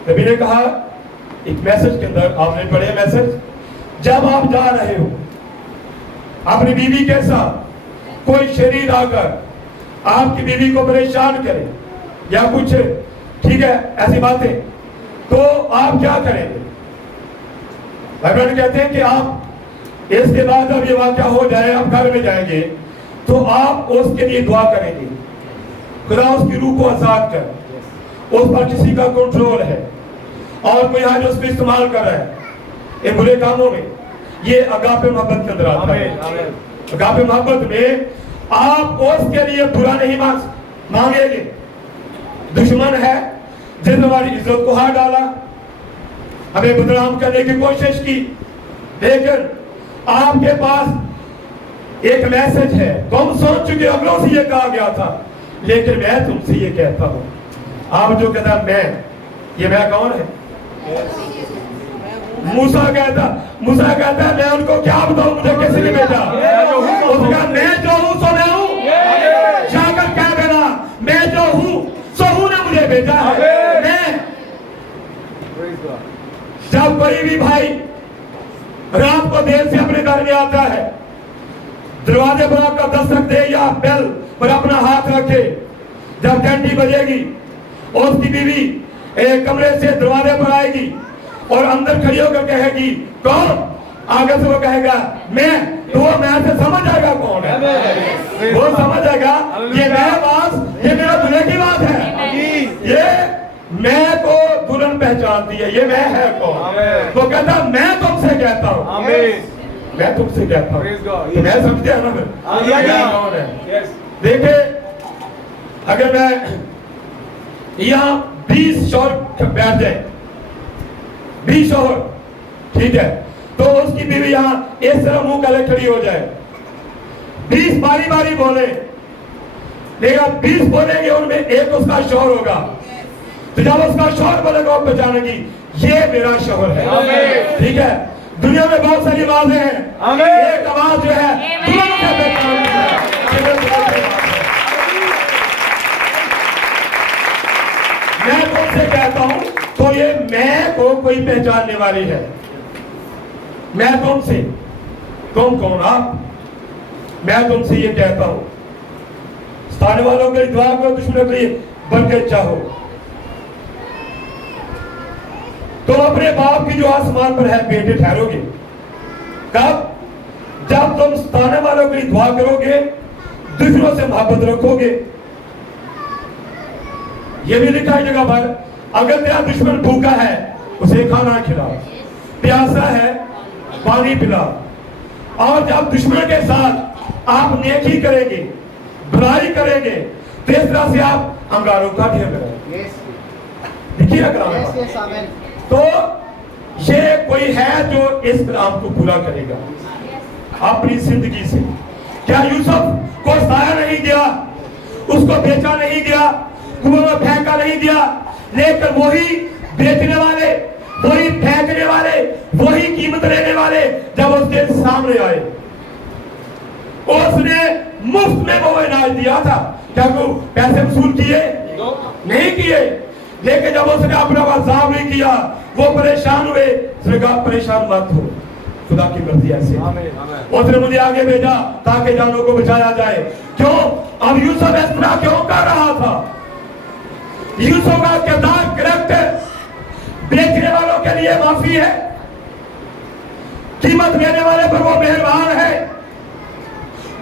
نبی نے کہا ایک میسج کے اندر, آپ نے پڑھے میسج, جب آپ جا رہے ہو اپنی بیوی کے ساتھ کوئی شریر آ کر آپ کی بیوی کو پریشان کرے یا کچھ, ٹھیک ہے, ایسی باتیں, تو آپ کیا کریں گے؟ بھائی کہتے ہیں کہ آپ اس کے بعد جب یہ واقعہ ہو جائے, آپ گھر میں جائیں گے تو آپ اس کے لیے دعا کریں گے, خدا اس کی روح کو آزاد کر, اس پر کسی کا کنٹرول ہے اور کوئی آج اس کو استعمال کر رہا ہے ان برے کاموں میں. یہ اگاپے محبت کے اندر آتا ہے. अगापे मोहब्बत में आप उसके लिए बुरा नहीं मांगेंगे। दुश्मन है जिसने हमारी इज्जत को हार डाला, हमें बदनाम करने की कोशिश की, लेकिन आपके पास एक मैसेज है। तुम सोच चुके अगलों से ये कहा गया था, लेकिन मैं तुमसे ये कहता हूं। आप जो कहता मैं, ये मैं कौन है? मूसा कहता है मैं उनको क्या बताऊं, मुझे किसने भेजा? उसका मैं जो हूं सो मैं हूं। जाकर कह देना मैं जो हूं सो हूं ने मुझे भेजा है। मैं जब कोई भी भाई रात को देर से अपने घर में आता है, दरवाजे पर आपका दस्तक दे या बेल पर अपना हाथ रखे, जब घंटी बजेगी और उसकी बीवी एक कमरे से दरवाजे पर आएगी और अंदर खड़ी होकर कहेगी कौन, आगे से वो कहेगा मैं, तो वो मैं से समझ जाएगा कौन है। वो समझ जाएगा ये मैं बात, ये मेरा दूल्हे की बात है। ये मैं को दुल्हन पहचानती है, ये मैं है कौन। वो कहता मैं तुमसे कहता हूँ, मैं तुमसे कहता हूँ, तो मैं समझते हैं ना फिर कौन है। देखिए अगर मैं यहाँ 20 शौहर बैठ जाए, 20 शौहर, ठीक है, तो उसकी बीवी यहाँ इस तरह मुंह काले खड़ी हो जाए, 20 बारी बारी बोले, लेकिन 20 बोलेंगे उनमें एक उसका शौहर होगा, तो जब उसका शौहर बोलेगा वो पहचानेगी ये मेरा शौहर है। ठीक है, दुनिया में बहुत सारी आवाजें हैं, एक आवाज जो है दुल्हन से पहचानती है। मैं तुमसे कहता हूं तो ये मैं को कोई पहचानने वाली है। मैं तुमसे, तुम कौन आप? मैं तुमसे ये कहता हूं, स्थान वालों के लिए दुआ करो, दुश्मनों के लिए बरकत चाहो। तो अपने बाप की जो आसमान पर है बेटे ठहरोगे कब? जब तुम स्थान वालों के लिए दुआ करोगे, दुश्मनों से मोहब्बत रखोगे। ये भी लिखा है जगह पर, अगर तेरा दुश्मन भूखा है उसे खाना खिला, प्यासा है पानी पिला। और जब दुश्मन के साथ आप नेकी करेंगे, बुराई करेंगे, तो इस तरह से आप अंगारों का ढेर लगाएंगे। देखिए तो ये कोई है जो इस काम को पूरा करेगा अपनी जिंदगी से। क्या यूसुफ को साया नहीं दिया, उसको बेचा नहीं गया, कुएं में फेंका नहीं दिया, लेकिन वही बेचने वाले, वही फेंकने वाले, वही कीमत लेने वाले जब उसके सामने आए, उसने मुफ्त में वो इनाज दिया था। क्या वो पैसे वसूल किए? नहीं किए। लेकिन जब उसने अपना वज़ाब नहीं किया, वो परेशान हुए। उसने कहा परेशान मत हो, खुदा की मर्जी ऐसे। उसने मुझे आगे भेजा ताकि जानों को बचाया जाए। क्यों? अब यूसुफ इस तरह क्यों कर रहा था? यूसुफ का किरदार, कैरेक्टर बेचने वालों के लिए माफी है, कीमत लेने वाले पर वो मेहरबान है,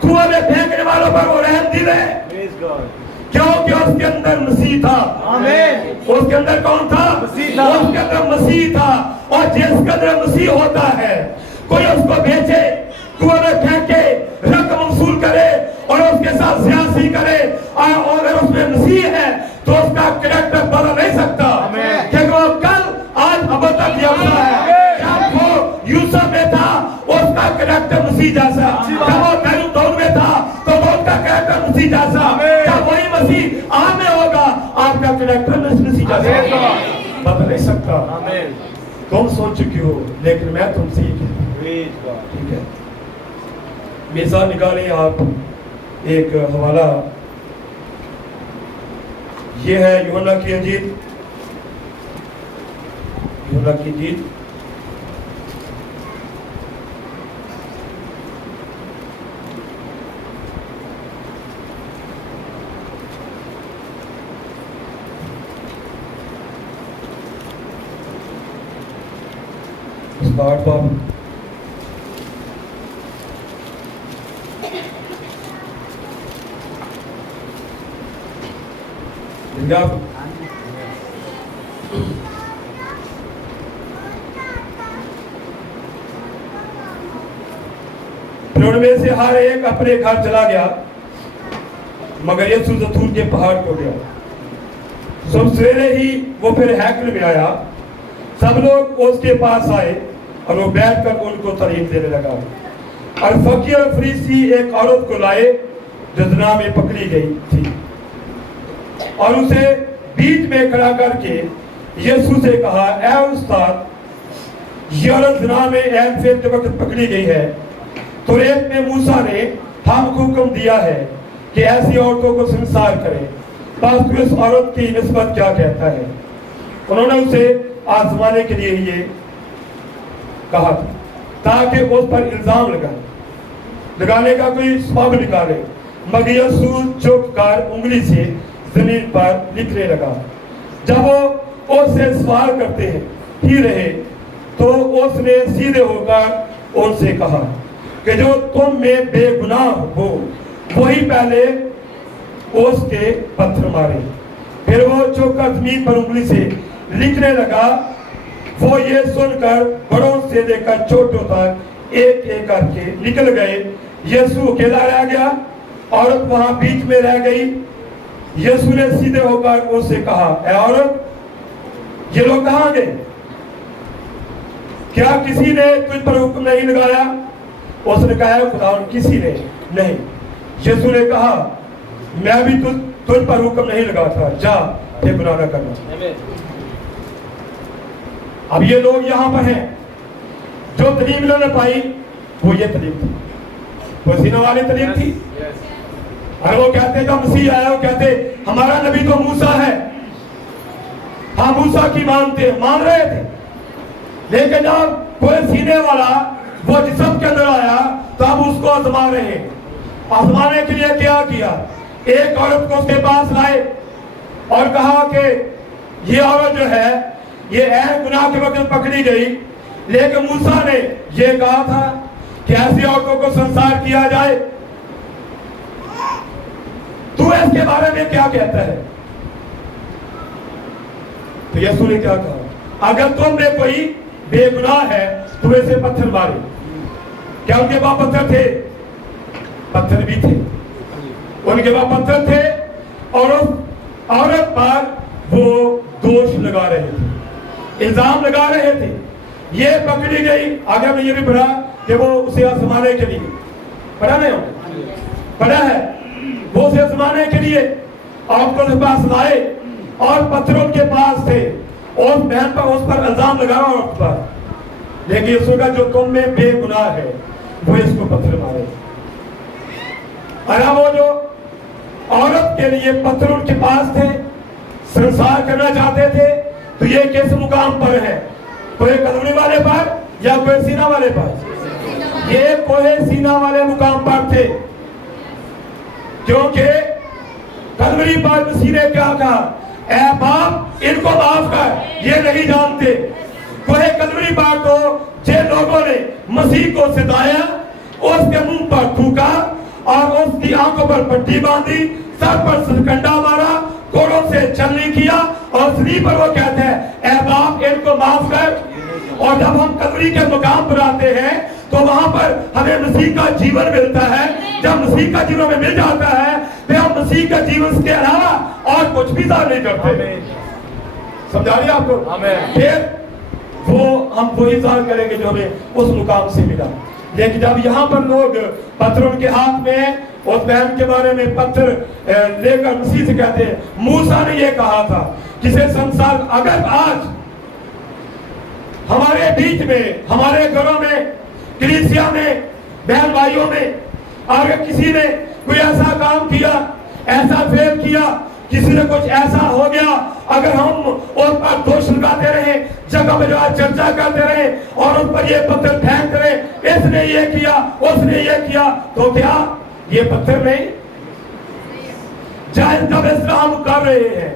कुएं में फेंकने वालों पर वो रहमदिल है। क्योंकि उसके अंदर मसीह था। उसके अंदर कौन था? मसीह। उसके अंदर मसीह था। और जिसके अंदर मसीह होता है, कोई उसको बेचे, कुएं में फेंके, रकम वसूल करे और उसके साथ सियासी करे, और अगर उसमें मसीह है तो उसका कैरेक्टर बदल नहीं सकता, क्योंकि वो कल आज अब तक यही है। जब वो यूसुफ में था उसका कैरेक्टर मसीह जैसा, जब वो दाऊद में था तो दाऊद का कैरेक्टर मसीह जैसा, जब वही मसीह आप में होगा आपका कैरेक्टर मसीह जैसा बदल नहीं सकता। तुम सोच चुके हो, लेकिन मैं तुमसे ये कहता हूं, ठीक है? मिसाल निकालें आप, एक हवाला, ये है यूहन्ना की इंजील, यूहन्ना की इंजील उसका 8 बाब, फिर उनमें से हर एक अपने घर चला गया, मगर यीशु ज़ैतून के पहाड़ को गया। सब सवेरे ही वो फिर हैकल में आया, सब लोग उसके पास आए और वो बैठकर उनको तारीफ देने लगा। और फकीर और फरीसी एक औरत को लाए जो ज़िना में पकड़ी गई थी, और उसे बीच में खड़ा करके यीशु से कहा, ऐ उस्ताद, ये औरत ज़िना में ऐन फेर के वक्त पकड़ी गई है। तौरात में मूसा ने हमको हुक्म दिया है कि ऐसी औरतों को संसार करें, बस तू इस औरत की निस्बत क्या कहता है? उन्होंने उसे आजमाने के लिए ये कहा था, ताकि उस पर इल्जाम लगाने का कोई सबब निकाले। मगर यीशु चुपकर उंगली से जमीन पर लिखने लगा। जब वो उससे सवाल करते ही रहे तो उसने सीधे होकर उनसे कहा कि जो तुम में बेगुनाह हो वही पहले उसके पत्थर मारे। फिर वो चुपकर जमीन पर उंगली से लिखने लगा। वो ये सुनकर बड़ों से लेकर छोटों तक एक एक करके निकल गए। यीशु अकेला रह गया, औरत वहां बीच में रह गई। यीशु ने सीधे होकर उससे कहा, ऐ औरत, ये लोग कहां गए? क्या किसी ने तुझ पर हुक्म नहीं लगाया? उसने कहा, खुदा, किसी ने नहीं। यीशु ने कहा, मैं भी तुझ पर हुक्म नहीं लगा था, जा फिर गुनाह न करना। अब ये लोग यहां पर हैं, जो तलीम इन्होंने पाई वो ये तलीम थी, वो सीना वाली तलीम थी। और वो कहते जब मसीह आया, वो कहते हमारा नबी तो मूसा है, हम मूसा की मान रहे थे। लेकिन जब कोई सीने वाला वो जिस्म के अंदर आया तो अब उसको आजमा रहे हैं। आजमाने के लिए क्या किया? एक औरत को उसके पास लाए और कहा कि ये औरत जो है ये ऐन गुनाह के वक्त पकड़ी गई, लेकिन मूसा ने ये कहा था कि ऐसी औरतों को संसार किया जाए। तू इसके बारे में क्या कहता है? तो यीशु ने क्या कहा, अगर तुम में कोई बेगुनाह है तो ऐसे पत्थर मारे। क्या उनके पास पत्थर थे? पत्थर भी थे, उनके पास पत्थर थे। और उस औरत पर वो दोष लगा रहे थे, इल्जाम लगा रहे थे। ये पकड़ी गई। आगे हमने ये भी पढ़ा कि वो उसे आजमाने के लिए, पढ़ा नहीं हो? पढ़ा है। वो उसे आजमाने के लिए औरत के पास लाए और पत्थरों के पास थे, और बहन पर उस पर इल्जाम लगा औरत पर। लेकिन यीशु का जो तुम में बेगुनाह है वो इसको पत्थर मारे। और वो जो औरत के लिए पत्थर उनके पास थे, संसार करना चाहते थे, तो ये किस मुकाम पर है? कोई कलवरी वाले पर या कोई सीना वाले पर? ये कोई सीना वाले मुकाम पर थे, क्योंकि कलवरी पर मसीह ने क्या कहा, ऐ बाप इनको माफ कर, ये नहीं जानते। कोई कलवरी पर तो जिन लोगों ने मसीह को सिताया, उसके मुंह पर थूका और उसकी आंखों पर पट्टी बांधी, सर पर सरकंडा मारा, कोड़ों से छलनी किया, और सलीब पर वो कहते हैं, ऐ बाप इनको माफ कर। और जब हम कलवरी के मुकाम पर आते हैं तो वहां पर हमें मसीह का जीवन मिलता है। जब मसीह का जीवन हमें मिल जाता है तो हम मसीह का जीवन के अलावा और कुछ भी दान नहीं करते। समझा रही आपको? फिर वो हम वही दान करेंगे जो हमें उस मुकाम से मिला। लेकिन जब यहाँ पर लोग पत्थर उनके हाथ में, उस बहन के बारे में पत्थर लेकर मसीह से कहते हैं, मूसा ने ये कहा था किसे संसार, अगर आज हमारे बीच में, हमारे घरों में, कलीसिया में, बहन भाइयों में अगर किसी ने कोई ऐसा काम किया, ऐसा फेल किया, किसी ने कुछ ऐसा हो गया, अगर हम उस पर दोष लगाते रहे, जगह में चर्चा करते रहे और उस पर ये पत्थर फेंकते रहे, इसने ये किया, उसने ये किया, तो क्या ये पत्थर नहीं? चाहे जब इसका हम कर रहे हैं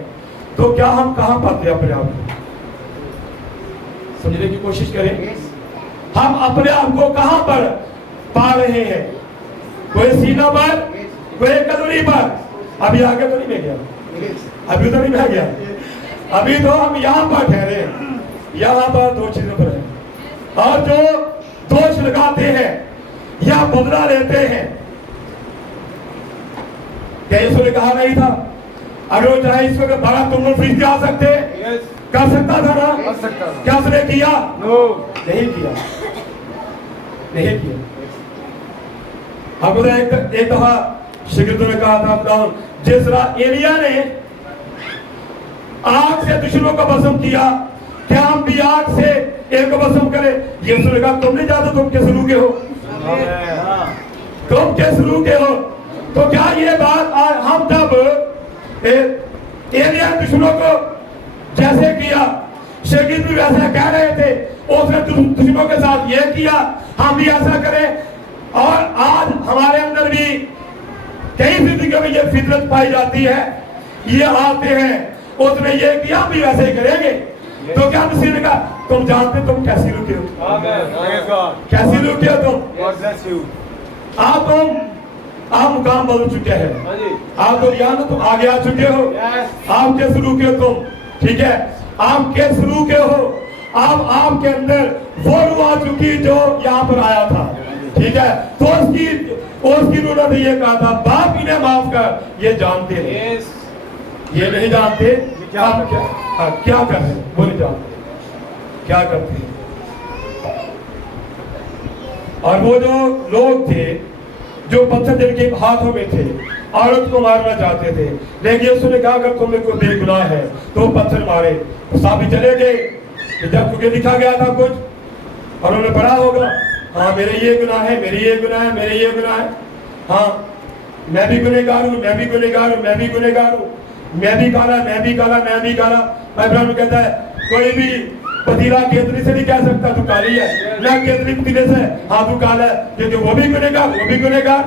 तो क्या हम कहां पाते अपने आप को? समझने की कोशिश करें, हम अपने आप को कहां पर पा रहे हैं? कोई सीना पर, कोई कलवरी पर। अभी आगे तो नहीं मैं गया, अभी तो नहीं मैं गया, अभी तो हम यहाँ पर ठहरे हैं। यहाँ पर दो चीजों पर है, और जो दोष लगाते हैं या बदला लेते हैं। क्या यीशु ने कहा नहीं था अगर वो चाहे ईश्वर के 12 तुम फरिश्ते आ सकते? Yes. कर सकता था ना? कर सकता था। क्या उसने किया? No. नहीं किया, नहीं किया। आपको एक दफा शिगिर्दों ने कहा था जिस तरह एलिया ने आग से दुश्मनों को भस्म किया, क्या हम भी आग से एक को भस्म करें? यीशु ने कहा तुम नहीं जानते तुम किस रूह के हो, तुम किस रूह के हो। तो क्या ये बात हम जब एलिया दुश्मनों को जैसे किया, शिगिर्द भी वैसा कह रहे थे, उसने दुश्मनों के साथ ये किया, हम भी ऐसा करें। और आज हमारे अंदर भी कई जिंदगियों में ये फितरत पाई जाती है, ये आते हैं, उसने ये किया हम भी वैसे ही करेंगे। तो क्या मसीह ने कहा तुम जानते तुम कैसी रुके हो, कैसी रुके हो तुम, आप मुकाम बदल चुके हैं, आप दुनिया में तुम आगे आ चुके हो, आप कैसे रुके हो तुम, ठीक है, आप कैसे रुके हो, आपके अंदर वो रूह आ चुकी जो यहाँ पर आया था, ठीक है। तो उसकी रूह ने ये कहा था बाप इन्हें माफ कर, ये जानते हैं, ये नहीं जानते आप क्या कर रहे हैं, वो नहीं जानते क्या करते हैं। और वो जो लोग थे जो पत्थर जिनके हाथों में थे औरत को मारना चाहते थे, लेकिन यीशु ने कहा अगर तुम कोई बेगुनाह है तो पत्थर मारे। तो साहब चले गए कि जब तुझे लिखा गया था कुछ और उन्होंने पढ़ा होगा हाँ मेरे ये गुनाह है, मेरे ये गुनाह है, मेरे ये गुनाह है, हाँ मैं भी गुनहगार हूँ, मैं भी गुनहगार हूँ, मैं भी गुनहगार हूँ, मैं भी काला, मैं भी काला, मैं भी काला। इब्राहिम कहता है कोई भी पतीला केतली से नहीं कह सकता तू काली है, ना केतली पतीले से हाँ तू काला है, क्योंकि वो भी गुनहगार, वो भी गुनहगार।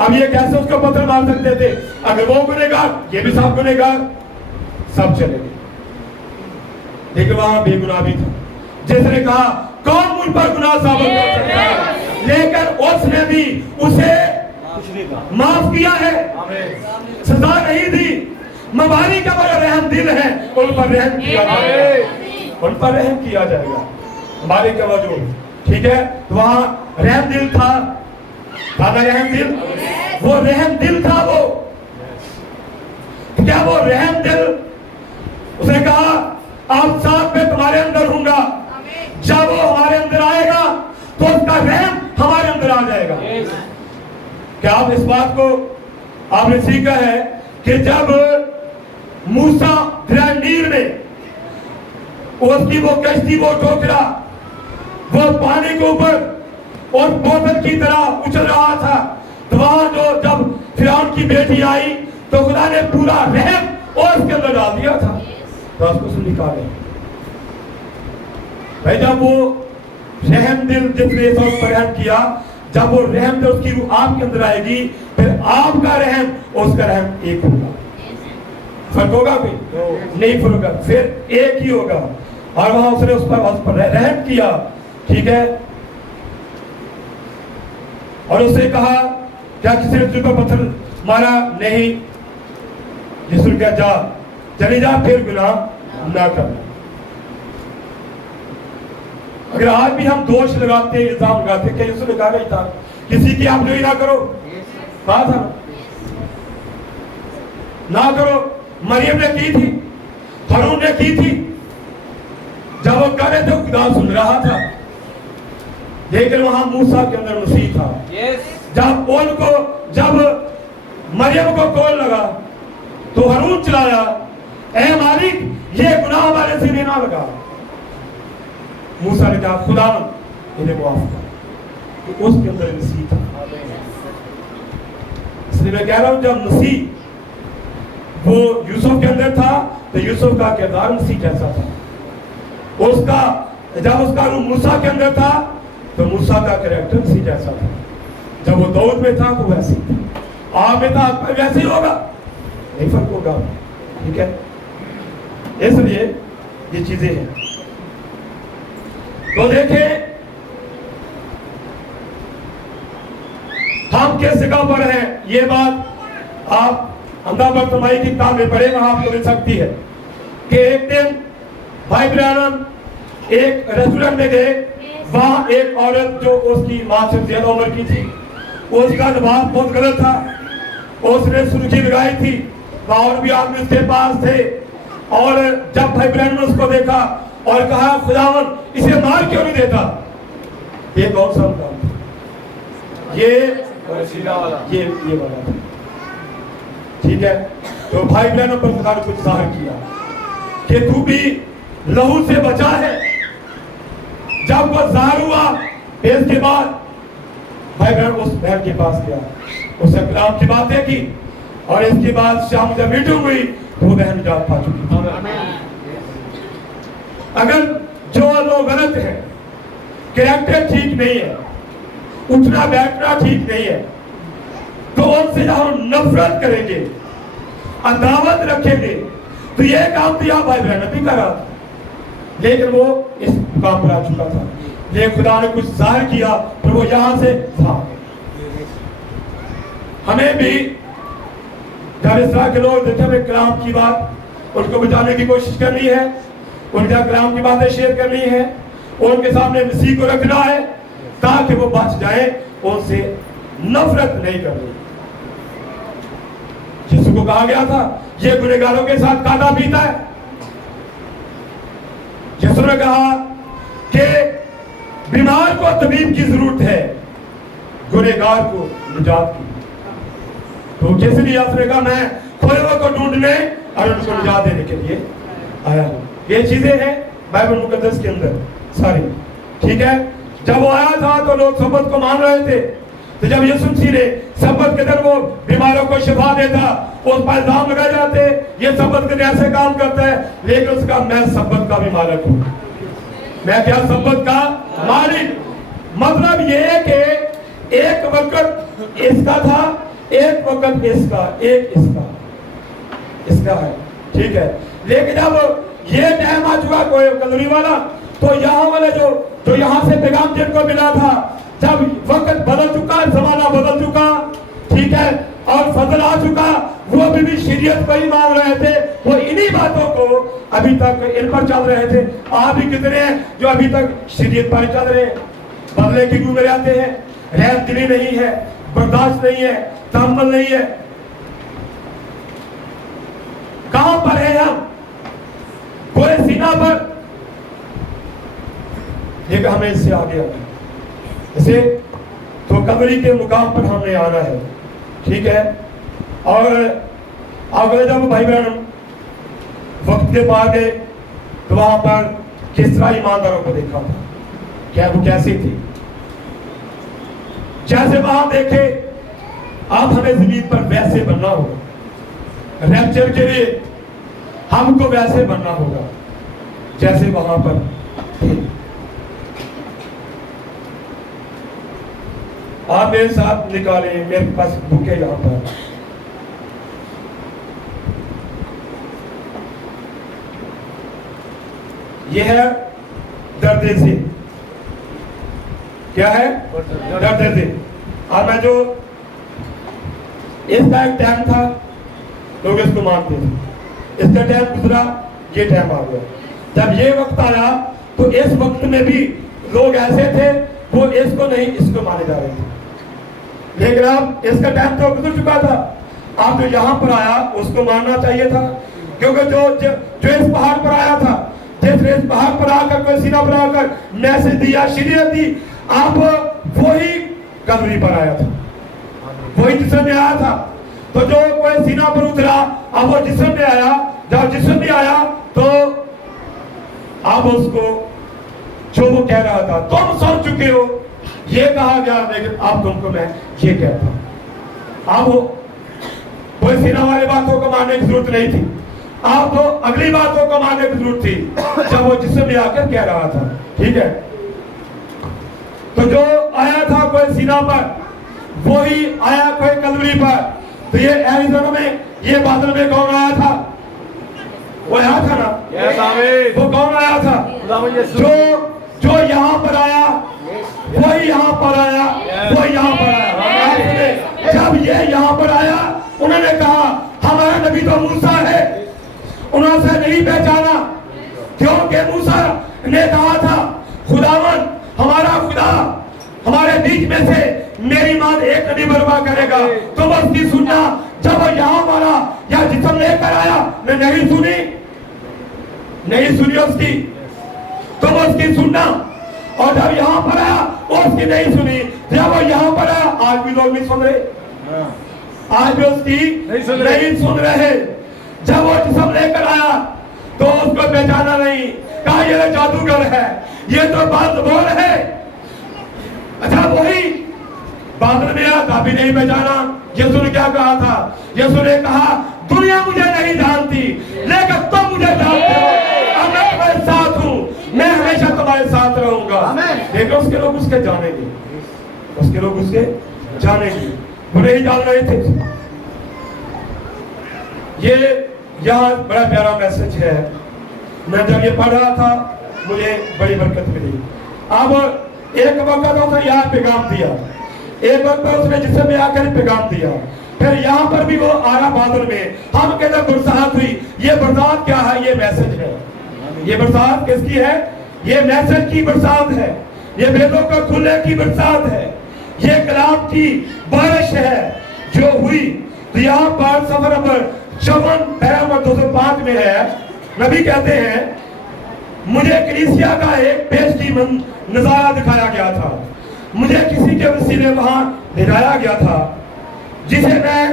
अब ये कैसे उसको पत्थर मार सकते थे, अगर वो गुनहगार ये भी सब गुनहगार, सब चले गए। लेकिन वहां बेगुनाह भी था, जिसने कहा कौन मुझ पर गुनाह साबित कर सकता है, लेकिन उसने भी उसे माफ किया है, सजा नहीं दी। मवाली का बड़ा रहम दिल है, उन पर रहम किया जाएगा, उन पर रहम किया जाएगा। हमारे का जो ठीक है, तो वहां रहम दिल था, रहम दिल, वो रहम दिल था, वो क्या वो रहम दिल, उसने कहा आप साथ में तुम्हारे अंदर हूंगा, जब वो हमारे अंदर आएगा तो उसका रहम हमारे अंदर आ जाएगा। क्या आप इस बात को आपने सीखा है कि जब मूसा नील में उसकी वो कश्ती वो टोकरा वो पानी के ऊपर और बोतल की तरह उछल रहा था, तो वहां जो जब फिरौन की बेटी आई तो खुदा ने पूरा रहम और उसके अंदर डाल दिया था, तो उसको निकाले। भाई जब वो रहम दिल जिसने सब पर रहम किया, जब वो रहम दिल उसकी रूह आपके अंदर आएगी, फिर आपका रहम और उसका रहम एक होगा। फर्क होगा कोई नहीं, फर्क होगा, फिर एक ही होगा। और वहां उसने उस पर रहम किया, ठीक है। और उसने कहा क्या किसी ने तुझ पर पत्थर मारा? नहीं। यीशु ने कहा जा, चली जा, फिर गुनाह ना कर। अगर आज भी हम दोष लगाते, इल्जाम लगाते, क्या यीशु ने कहा नहीं था किसी की आप नहीं ना करो? कहा था ना करो। मरियम ने की थी, हारून ने की थी, जब वो कर रहे थे खुदा सुन रहा था, लेकिन वहां मूसा के अंदर मसीह था। जब मरियम को कॉल लगा तो हारून चलाया, ऐ मालिक ये गुनाह हमारे से ना लगा। मूसा ने कहा खुदा इन्हें माफ कर, तो उसके अंदर मसीह था। इसलिए मैं कह रहा हूं जब मसीह वो यूसुफ के अंदर था तो यूसुफ का किरदार मसीह जैसा था, उसका जब उसका रूह मूसा के अंदर था तो मूसा का कैरेक्टर मसीह जैसा था, जब वो दाऊद में था तो वैसे ही था, आप में था वैसे ही होगा, नहीं फर्क होगा, ठीक है। इसलिए ये चीजें हैं। तो देखें हम किस जगह पर हैं, ये बात आप अंधा बर्तमाई की किताब में पढ़े, वहां आपको मिल सकती है कि एक दिन भाई ब्रैनम एक रेस्टोरेंट में गए وہاں ایک عورت جو اس کی ماں سے زیادہ عمر کی تھی، اس کا لباس بہت غلط تھا، اس نے سرخی لگائی تھی، اور بھی آدمی اس کے پاس تھے، اور جب بھائی ابراہیم نے اس کو دیکھا اور کہا خداوند اسے مار کیوں نہیں دیتا؟ یہ کون سا کام تھا؟ یہ والا تھا، ٹھیک ہے؟ تو بھائی بہنوں پر خدا نے کچھ ظاہر کیا کہ تو بھی لہو سے بچا ہے۔ جب وہ ظاہر ہوا اس کے بعد بھائی بہن اس بہن کے پاس گیا، اس سے کلام کی باتیں کی، اور اس کے بعد شام جب میٹنگ ہوئی تو وہ بہن نجات پا چکی تھی۔ اگر جو لوگ غلط ہیں، کریکٹر ٹھیک نہیں ہے، اٹھنا بیٹھنا ٹھیک نہیں ہے، تو ان سے ہم نفرت کریں گے، عداوت رکھیں گے، تو یہ کام تو یہاں بھائی بہن بھی کر رہا تھا، لیکن وہ اس مقام پر آ چکا تھا، لیکن خدا نے کچھ ظاہر کیا پھر وہ یہاں سے بھاگ گئے۔ ہمیں بھی جب اس طرح کے لوگ دیکھتے ہیں کلام کی بات ان کو بچانے کی کوشش کرنی ہے، ان کا کلام کی باتیں شیئر کرنی ہے، ان کے سامنے مسیح کو رکھنا ہے تاکہ وہ بچ جائیں، ان سے نفرت نہیں کرنی۔ یسوع کو کہا گیا تھا یہ گنہگاروں کے ساتھ کھاتا پیتا ہے۔ یسوع نے کہا کہ بیمار کو طبیب کی ضرورت ہے، گنہگار کو نجات کی۔ تو کس لیے یسوع نے کہا میں کھوئے ہوئے کو ڈھونڈنے اور ان کو نجات دینے کے لیے آیا ہوں۔ یہ چیزیں ہیں بائبل مقدس کے اندر ساری، ٹھیک ہے؟ جب وہ آیا تھا تو لوگ سبت کو مان رہے تھے، تو جب یسوع مسیح نے سبت کے دن وہ بیماروں کو شفا دیتا، اس پر الزام لگائے جاتے یہ سبت کے دن ایسے کام کرتا ہے، لیکن اس کا میں سبت کا بھی مالک ہوں، میں کیا سبت کا مالک۔ مطلب یہ ہے کہ ایک وقت اس کا تھا، ایک وقت اس کا، ایک اس کا ہے، ٹھیک ہے؟ لیکن جب یہ ٹائم آ چکا کوئی کلوری والا، تو یہاں والے جو یہاں سے پیغام جن کو ملا تھا، جب وقت بدل چکا، زمانہ بدل چکا، ٹھیک ہے، اور فضل آ چکا، وہ بھی شریعت کو ہی مان رہے تھے، وہ انہی باتوں کو ابھی تک ان پر چل رہے تھے۔ آپ بھی کتنے ہیں جو ابھی تک شریعت پر چل رہے ہیں، بدلے کی ڈوبے جاتے ہیں، رحم دلی نہیں ہے، برداشت نہیں ہے، تحمل نہیں ہے۔ کہاں پر ہیں ہم؟ کوئی سینہ پر، لیکن ہمیں اس سے آگے آنا ہے، اسے تو قبری کے مقام پر ہمیں آنا ہے، ٹھیک ہے؟ اور آگے جب بھائی بہن وقت کے بعد گئے تو وہاں پر کس طرح ایمانداروں کو دیکھا تھا، کیا وہ کیسی تھی؟ جیسے وہاں دیکھے آپ ہمیں زمین پر ویسے بننا ہوگا، ریپچر کے لیے ہم کو ویسے بننا ہوگا جیسے وہاں پر تھے۔ آپ میرے ساتھ نکالیں، میرے پاس بک ہے یہاں پر، یہ ہے درد سے، کیا ہے؟ درد سے۔ اور میں جو اس کا ایک ٹائم تھا، لوگ اس کو مانتے تھے، اس کا ٹائم گزرا، یہ ٹائم آ گیا۔ جب یہ وقت آیا تو اس وقت میں بھی لوگ ایسے تھے وہ اس کو نہیں اس کو مانے جا رہے تھے، لیکن اب اس کا ٹائم تو گزر چکا تھا۔ اب جو یہاں پر آیا اس کو ماننا چاہیے تھا، کیونکہ جو اس پہاڑ پر آیا تھا، جس نے اس پہاڑ پر آ کر کوئی سینہ پر آ کر میسج دیا، شریعت دی، اب وہی قبری پر آیا تھا، وہی جسم میں آیا تھا۔ تو جو کوئی سینہ پر اترا اب وہ جسم میں آیا، جب جسم میں آیا تو اب اس کو جو وہ کہہ رہا تھا تم سن چکے ہو یہ کہا گیا، لیکن اب تم کو میں یہ کہتا ہوں۔ اب کوئی سینہ والے باتوں کو ماننے کی ضرورت نہیں تھی، اب تو اگلی باتوں کو ماننے کی ضرورت تھی جب وہ جسم میں آ کر کہہ رہا تھا، ٹھیک ہے؟ تو جو آیا تھا کوئی سینہ پر، وہی آیا کوئی کلوری پر۔ تو یہ ایریزونا میں یہ بادل میں کون آیا تھا؟ وہ آیا تھا نا، وہ کون آیا تھا؟ جو یہاں پر آیا وہی یہاں پر آیا، وہی یہاں پر آیا۔ جب یہ یہاں پر آیا انہوں نے کہا ہمارا نبی تو موسیٰ ہے، انہوں سے نہیں پہچانا، کیونکہ موسیٰ نے کہا تھا خداوند ہمارا बीच में से मेरी मां एक नबी बर्बाद करेगा, तो बस की सुनना। जब वो यहाँ मारा या जिसम लेकर आया, मैं नहीं सुनी उसकी, तो बस की सुनना। और जब यहाँ पर आया उसकी नहीं सुनी, जब वो यहाँ पर आया, आज भी लोग नहीं सुन रहे, आज भी उसकी नहीं सुन रहे। जब वो जिसम लेकर आया तो उसको पहचाना नहीं, कहा ये तो जादूगर है, ये तो बात बोल है। अच्छा वही बादल में आया था, भी नहीं पहचाना। यीशु ने क्या कहा था? यीशु ने कहा दुनिया मुझे नहीं जानती लेकिन तुम मुझे जानते हो, अब मैं तुम्हारे साथ हूँ, मैं हमेशा तुम्हारे साथ रहूंगा। देखो उसके लोग उसके जानेंगे, उसके लोग उसके जानेंगे, वो नहीं जान रहे थे। ये यहाँ बड़ा प्यारा मैसेज है, मैं जब ये पढ़ रहा था मुझे बड़ी बरकत मिली। अब एक वक्त उसने यहाँ पैगाम दिया, एक वक्त पर उसने जिसम में आकर पैगाम दिया, फिर यहाँ पर भी वो आरा बादल में, हम कहते बरसात हुई। ये बरसात क्या है? ये मैसेज है। ये बरसात किसकी है? ये मैसेज की बरसात है, ये वेदों का खुलने की बरसात है, ये कलाम की बारिश है जो हुई। तो यहाँ पर सफर नंबर 54 पैरा नंबर 205 में है, नबी कहते हैं मुझे कलीसिया का एक पेशगी नजारा दिखाया गया था, मुझे किसी के वसीले वहां दिखाया गया था जिसे मैं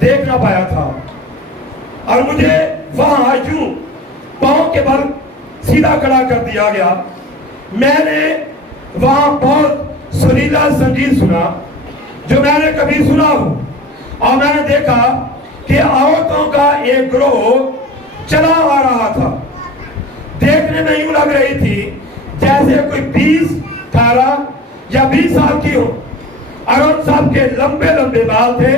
देख ना पाया था, और मुझे वहां यूं पांव के बल सीधा खड़ा कर दिया गया। मैंने वहां बहुत सुरीला संगीत सुना जो मैंने कभी सुना हो, और मैंने देखा कि औरतों का एक ग्रोह चला आ रहा था। देखने में यूं लग रही थी जैसे कोई 20, 18 या 20 साल की हो, और उन सब के लंबे लंबे बाल थे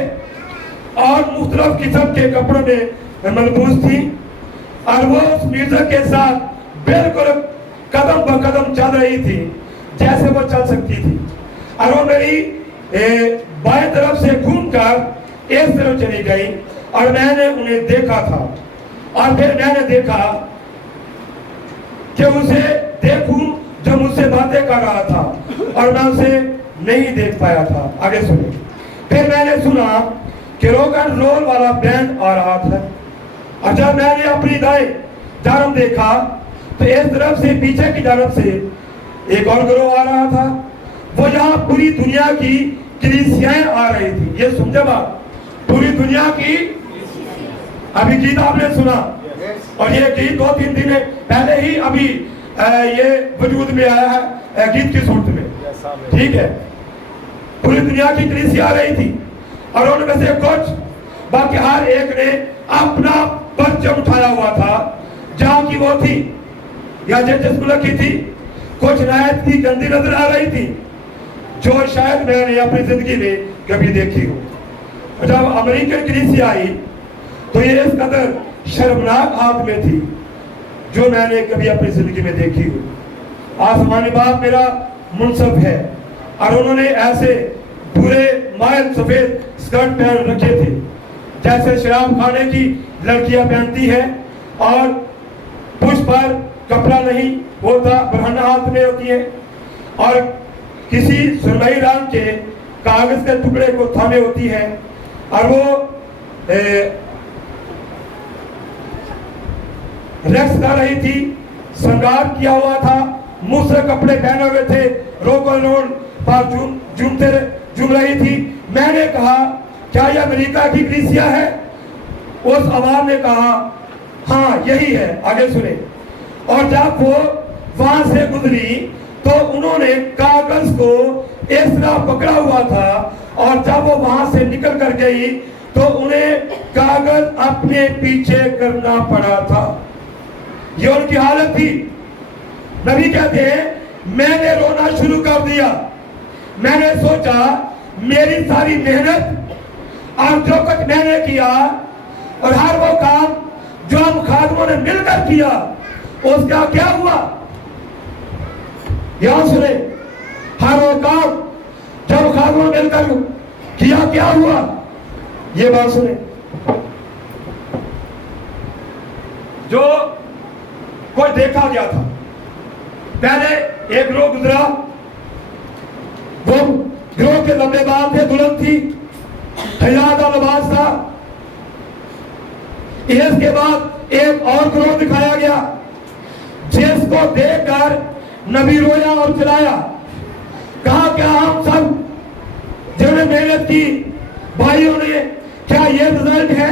और मुख्तलिफ किस्म के कपड़ों में मलबूस थी, और वो उस म्यूजिक के साथ बिल्कुल कदम ब कदम चल रही थी जैसे वो चल सकती थी। और वो मेरी बाएं तरफ से घूमकर इस तरफ चली गई और मैंने उन्हें देखा था, और फिर मैंने देखा कि उसे देखूं जो मुझसे बातें कर रहा था, और मैं उसे नहीं देख पाया था। आगे सुने। फिर मैंने सुना कि रॉक एंड रोल वाला बैंड आ रहा था, और जब मैंने अपनी दाएं तरफ देखा तो इस तरफ से पीछे की तरफ से एक और ग्रोह आ रहा था। वो यहाँ पूरी दुनिया की कलीसियाएं आ रही थी। ये समझे बात? पूरी दुनिया की। अभी गीत आपने सुना, और ये गीत 2-3 दिन पहले ही अभी ये वजूद में आया है गीत की सूरत में, ठीक है। पूरी दुनिया की कलीसिया आ रही थी, और उनमें से कुछ, बाकी हर एक ने अपना परचम उठाया हुआ था जहां की वो थी या जिस मुल्क की थी। कुछ नायत की गंदी नजर आ रही थी जो शायद मैंने अपनी जिंदगी में कभी देखी हो। जब अमेरिकन कलीसिया आई तो ये इस कदर शर्मनाक हाथ में थी जो मैंने कभी अपनी जिंदगी में देखी हो। आसमानी बाप मेरा मुनसब है, और उन्होंने ऐसे पूरे मायल सफेद स्कर्ट पहन रखे थे जैसे शराब खाने की लड़कियां पहनती है, और पुष्प पर कपड़ा नहीं होता, बरहना हाथ में होती है, और किसी सुरमई रंग के कागज के टुकड़े को थामे होती है, और वो रक्स कर रही थी, श्रृंगार किया हुआ था, मुंह से कपड़े पहने हुए थे, रोक और रोड पर झूम रही थी। मैंने कहा क्या यह अमेरिका की कलीसिया है? उस आवाज ने कहा हाँ यही है। आगे सुने। और जब वो वहां से गुजरी तो उन्होंने कागज को इस तरह पकड़ा हुआ था, और जब वो वहां से निकल कर गई तो उन्हें कागज अपने पीछे करना पड़ा था। ये उनकी हालत थी। नबी कहते हैं मैंने रोना शुरू कर दिया। मैंने सोचा मेरी सारी मेहनत और जो कुछ मैंने किया और हर वो काम जो हम खादमों ने मिलकर किया उसका क्या हुआ? यहां सुने, हर वो काम जब खादमों ने मिलकर किया क्या हुआ? ये बात सुने। जो कोई देखा गया था, पहले एक लोग गुजरा, वो के लंबे बाल थे, दुल्हन थी, हया का लिबास था। इसके बाद एक और ग्रोह दिखाया गया जिसको देखकर नबी रोया और चिल्लाया, कहा क्या हम सब जिन्होंने मेहनत की भाइयों ने, क्या ये रिजल्ट है?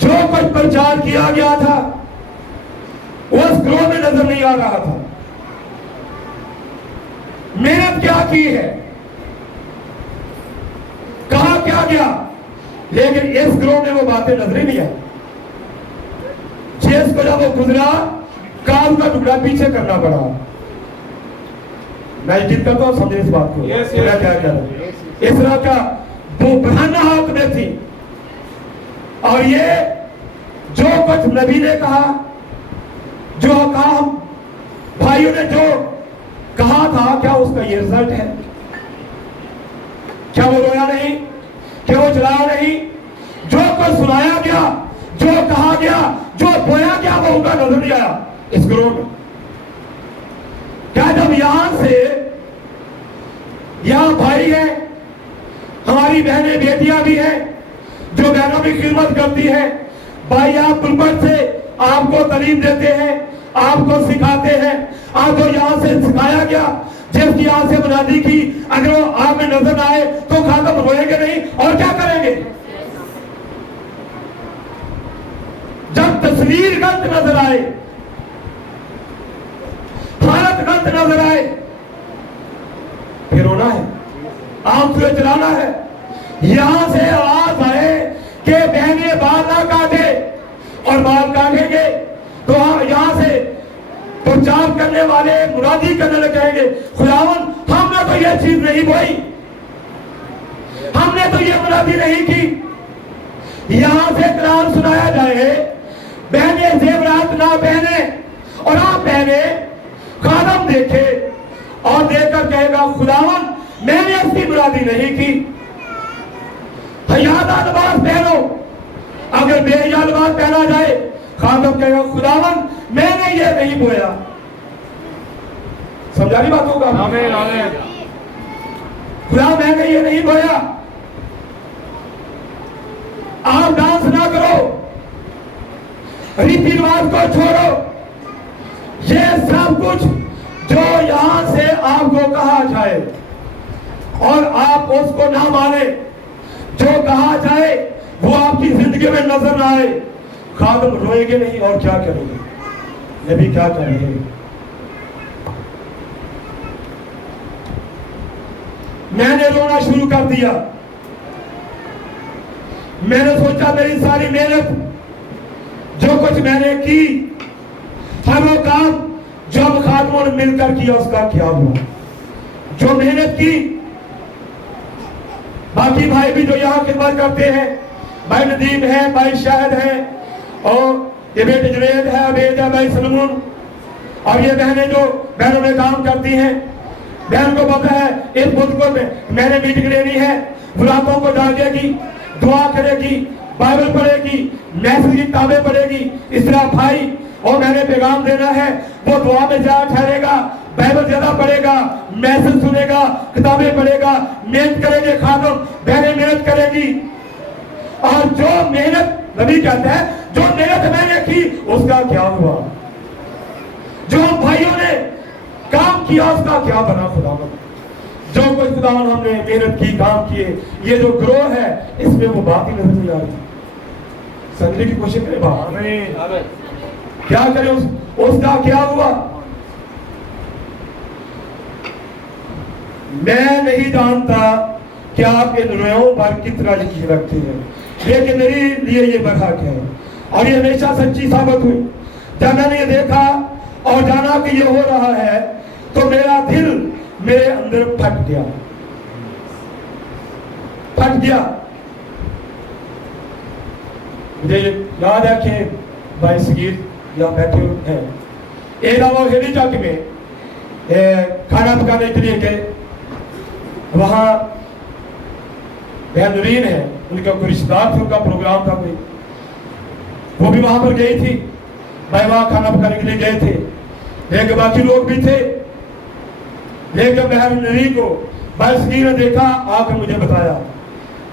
जो कुछ प्रचार किया गया था उस ग्रोह में नजर नहीं आ रहा था। मेहनत क्या की है, कहा क्या गया, लेकिन इस ग्रोह में वो बातें नजर ही नहीं आई। जिसको जब वो गुजरा, काम का टुकड़ा पीछे करना पड़ा। मैं जिद करता हूं, समझे इस बात को। क्या क्या क्या इस तरह का वो बहाना हाथ में थी। और ये जो कुछ नबी ने कहा, जो काम भाइयों ने जो कहा था, क्या उसका ये रिजल्ट है? क्या वो रोया नहीं, क्या वो चलाया नहीं? जो कुछ सुनाया गया, जो कहा गया, जो बोया गया, वो उनका नजर नहीं आया इस ग्रोह में। क्या जब यहां से, यहां भाई है, हमारी बहनें बेटियां भी हैं जो बहनों की खिदमत करती हैं, भाई आप पुलपट से आपको तालीम देते हैं, आपको सिखाते हैं, आपको यहां से सिखाया गया, जिसकी यहां से बुनियादी की, अगर वो आप में नजर आए तो खातम रोएंगे नहीं और क्या करेंगे? जब तस्वीर गलत नजर आए, हालत गलत नजर आए, फिर रोना है, आंसू चलाना है। यहां से आवाज आए कि बहने बाल ना काटे, और बाल काटेंगे तो हम यहां से प्रचार करने वाले मुरादी करने लगे, कहेंगे खुदावन हमने तो ये चीज नहीं बोई, हमने तो ये मुरादी नहीं की। यहां से कुरान सुनाया जाए, बहने जेवरात ना पहने और आप पहने, खादम देखे और देखकर कहेगा खुदावन मैंने इसकी मुरादी नहीं की। हयादा लिबास पहनो, अगर बेहया लिबास पहना जाए, खादम कहेगा खुदावन मैंने ये नहीं बोया। समझा रही बात होगा? आमीन आमीन। खुदा मैंने ये नहीं बोया। आप डांस ना करो, रीति रिवाज को छोड़ो, ये सब कुछ जो यहां से आपको कहा जाए और आप उसको ना माने, जो कहा जाए वो आपकी जिंदगी में नजर ना आए, खादम रोएंगे नहीं और क्या करेंगे? नबी क्या करेंगे? मैंने रोना शुरू कर दिया। मैंने सोचा मेरी सारी मेहनत, जो कुछ मैंने की, हर वो काम जो हम खादमों ने मिलकर किया, उसका क्या हुआ? जो मेहनत की, बाकी भाई भी जो यहाँ खिदमत करते हैं, भाई नदीम है, भाई शाहिद है, और ये बेटे जुनैद है, अबेदा, भाई सलमून, और ये बहनें जो बहनों में काम करती हैं। बहन को पता है इस मुल्क को मैंने मीटिंग लेनी है, बुलातों को डालेगी, दुआ करेगी, बाइबल पढ़ेगी, मैसेज की किताबें पढ़ेगी। इस तरह भाई और मैंने पैगाम देना है, वो दुआ में ज्यादा ठहरेगा, बाइबल ज्यादा पढ़ेगा, मैसेज सुनेगा, किताबें पढ़ेगा, मेहनत करेंगे, खादम बहनें मेहनत करेगी। और जो मेहनत नबी कहता है, जो मेहनत मैंने की उसका क्या हुआ? जो हम भाइयों ने काम किया उसका क्या बना? खुदावन जो कुछ खुदावन हमने मेहनत की, काम किए, ये जो ग्रोह है इसमें वो बात ही नजर नहीं आ रही। समझने की कोशिश करें बात, क्या करें? उसका क्या हुआ? मैं नहीं जानता कि आप इन रोयों पर कितना यकीन रखते हैं, लेकिन मेरे लिए ये बरहक है और ये हमेशा सच्ची साबित हुई। जब मैंने ये देखा और जाना कि ये हो रहा है, तो मेरा दिल मेरे अंदर फट गया, फट गया। मुझे याद है कि भाई सगीर यहाँ बैठे हैं, एक दफा हेली चौक में खाना पकाने के लिए गए। वहां बहन नवीन है, उनका कोई रिश्तेदार थे, उनका प्रोग्राम था कोई, वो भी वहां पर गई थी। भाई वहां खाना पकाने के लिए गए थे, लेकिन बाकी लोग भी थे। लेकर बहन नरी को भाई स्क्रीन ने देखा, आकर मुझे बताया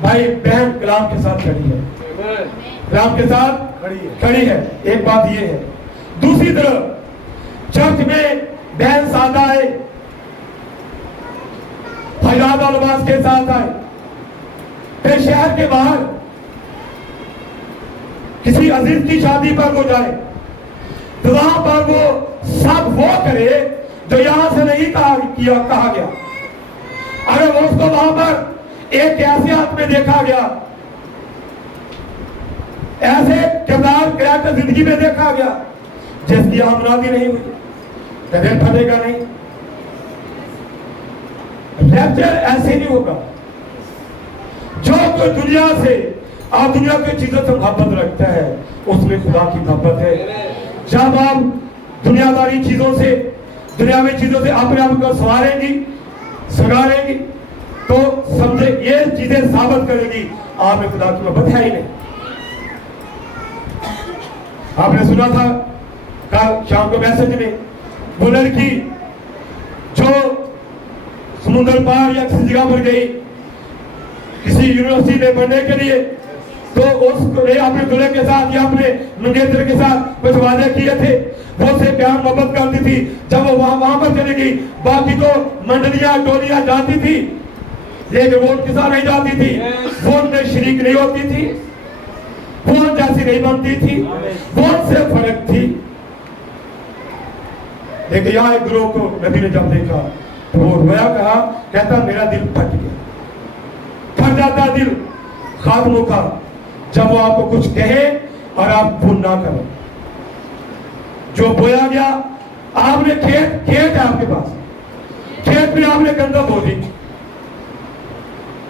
भाई बहन कलाम के साथ खड़ी है, कलाम के साथ खड़ी है। एक बात ये है। दूसरी तरफ चर्च में बहन साथ आए, फैजाद और लिबास के साथ आए, फिर शहर के बाहर किसी अजीज की शादी पर वो जाए तो वहां पर वो सब वो करे जो यहां से नहीं कहा गया। अगर वो उसको वहां पर एक ऐसे हाथ में देखा गया, ऐसे किरदार करैक्टर जिंदगी में देखा गया जिसकी आमदनी नहीं हुई, तो दिल फटेगा नहीं। रैप्चर ऐसे नहीं होगा। जो कोई दुनिया से आप दुनिया की चीजों से मोहब्बत रखता है उसमें खुदा की मोहब्बत है। जब आप दुनियादारी चीजों से, दुनियावी चीजों से अपने आप को सगारेंगी तो समझे ये चीजें साबित करेगी आप में खुदा की मोहब्बत है ही नहीं। आपने सुना था कल शाम को मैसेज में, वो लड़की जो समुद्र पार या किसी जगह पर गई किसी यूनिवर्सिटी में पढ़ने के लिए, तो उसने अपने दूल्हे के साथ या अपने मंगेतर के साथ कुछ वादे किए थे, वो उससे प्यार मोहब्बत करती थी। जब वो वहां पर चली गई, बाकी तो मंडलियां टोलियां जाती थी लेकिन वो उनके साथ नहीं जाती थी, वो उनमें शरीक नहीं होती थी, वो जैसी नहीं बनती थी, वो उनसे फर्क थी। लेकिन यहाँ एक ग्रोह को नबी ने जब देखा तो वो रोया, कहा, कहता मेरा दिल फट गया। फट जाता दिल खादमों का जब वो आपको कुछ कहे और आप वो ना करो। जो बोया गया, आपने खेत है आपके पास, खेत में आपने गंदा बो दी,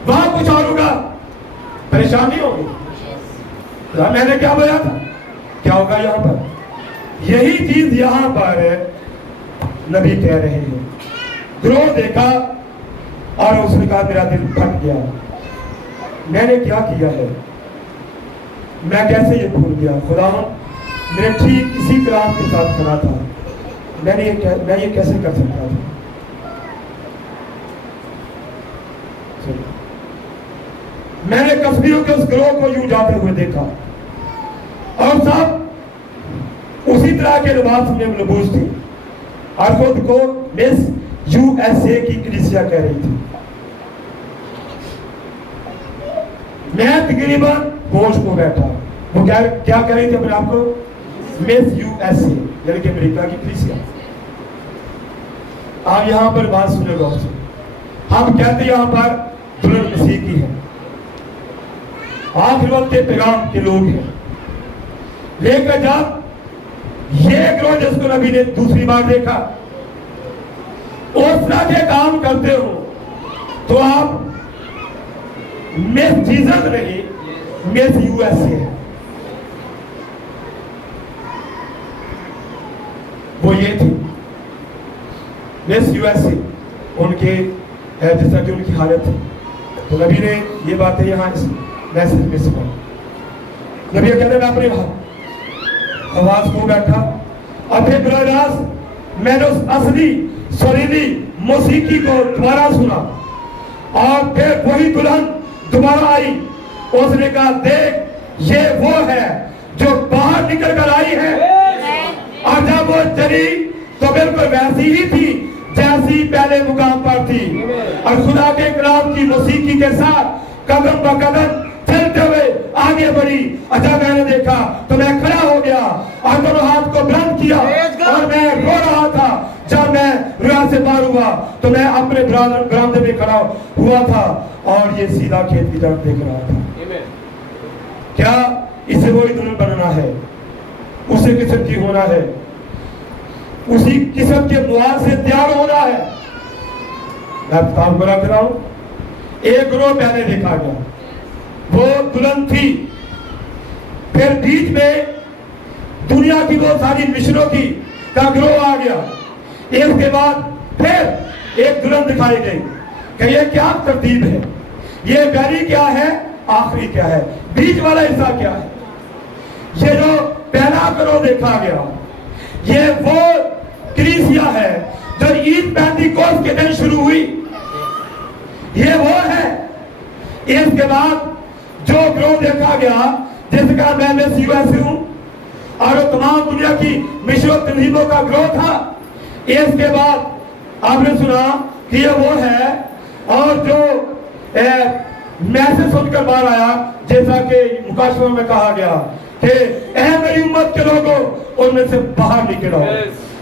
वहां कुछ और होगा, परेशानी होगी। तो मैंने क्या बोया था, क्या होगा यहाँ पर? यही चीज यहाँ पर नबी कह रहे हैं। ग्रोह देखा और उसने कहा मेरा दिल फट गया, मैंने क्या किया है, मैं कैसे ये भूल गया। खुदा मेरे ठीक इसी कलाम के साथ खड़ा था, मैं ये कैसे कर सकता था। मैंने कस्बियों के उस ग्रोह को यूं जाते हुए देखा और सब उसी तरह के लिबास में लबूस थे और खुद को मिस USA की कलीसिया कह रही थी। मैं तकरीबन होश को बैठा, वो क्या कह रही थी अपने आप को? मिस USA यानी कि अमेरिका की कलीसिया। आप यहाँ पर बात सुने गौर से, हम कहते हैं यहाँ पर दुल्हन मसीह की है, आखिर वक्त के पैगाम के लोग हैं। लेकिन जब ये ग्रोह जिसको नबी ने दूसरी बार देखा उस तरह के काम करते हो तो आप मिस जीसस नहीं, मिस USA है। वो ये थी मिस USA, उनके जिस तरह की उनकी हालत थी। तो नबी ने ये बातें यहाँ इस मैसेज में सुना। नबी कहते मैं अपनी आवाज को बैठा और फिर बरारास मैंने उस असली सुरीली मौसीकी को दोबारा सुना और फिर वही दुल्हन दोबारा आई। उसने कहा देख ये वो है जो बाहर निकल कर आई है। और जब वो चली तो बिल्कुल वैसी ही थी जैसी पहले मुकाम पर थी और खुदा के कलाम की मौसीकी के साथ कदम ब कदम चलते हुए आगे बढ़ी। अच्छा मैंने देखा तो मैं खड़ा हो गया और दोनों हाथ को बंद किया और मैं रो रहा था। जब मैं रुआ से पार हुआ तो मैं अपने बरामदे में खड़ा हुआ था और ये सीधा खेत की तरफ देख रहा था। क्या इसे वही दुल्हन बनना है, उसी किस्म की होना है, उसी किस्म के मुआद से तैयार होना है। मैं काम करा कर रहा हूं। एक ग्रोह पहले देखा गया, वो दुल्हन थी। फिर बीच में दुनिया की वो सारी मिशनों की का ग्रोह आ गया। इसके बाद फिर एक दुल्हन दिखाई गई कि ये क्या तरतीब है, ये पहली क्या है, आखिरी क्या है, बीच वाला हिस्सा क्या है। ये जो पहला ग्रोह देखा गया ये वो कलीसिया है जो ईद पैंतीकोस्त के दिन शुरू हुई। ये वो है। इसके बाद जो ग्रोथ देखा गया, जिसका मैं मिस यूएस हूं और तमाम दुनिया की मिशन तंजीमों का ग्रोथ था। इसके बाद आपने सुना कि ये वो है, और जो मैसेज सुनकर बाहर आया, जैसा कि मुकाशवा में कहा गया कि ऐ मेरी उम्मत के लोगों, उनमें से बाहर निकल आओ।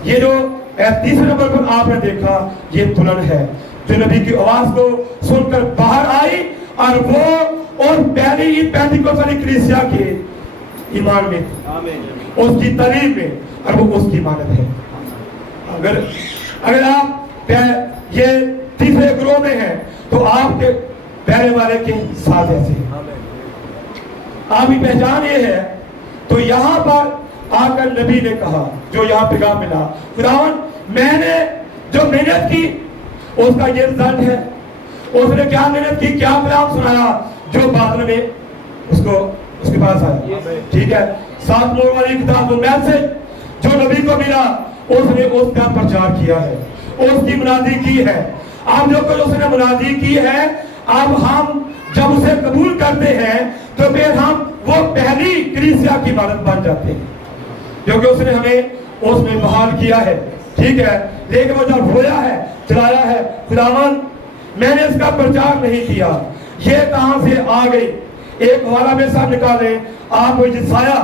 ये जो तीसरे नंबर पर आपने देखा, ये दुल्हन है जो नबी की आवाज को सुनकर बाहर आई, और वो और पहली पेंटिकोस्टल कलीसिया के ईमान में, उसकी तारीफ में, और वो उसकी मानत है। अगर आप ये तीसरे ग्रोह में हैं तो आपके पहले वाले के साथ ऐसे आपकी पहचान ये है। तो यहाँ पर आकर नबी ने कहा, जो यहाँ पैगाम मिला, खुदावन मैंने जो मेहनत की उसका ये रिजल्ट है। उसने क्या मेहनत की, क्या पैगाम सुनाया, जो बादल में उसको उसके पास आया। ठीक है, 7 मोड़ वाली किताब में मैसेज जो नबी को मिला, उसने उसका प्रचार किया है, उसकी मुनादी की है। आप जो कुछ उसने मुनादी की है, अब हम जब उसे कबूल करते हैं तो फिर हम वो पहली कलीसिया की इमारत बन जाते हैं, क्योंकि उसने हमें उसमें बहाल किया है। ठीक है, लेकिन वो जब रोया है, चलाया है, खुदावन मैंने इसका प्रचार नहीं किया, ये कहां से आ गई। एक हवाला में साहब निकाले आप, साया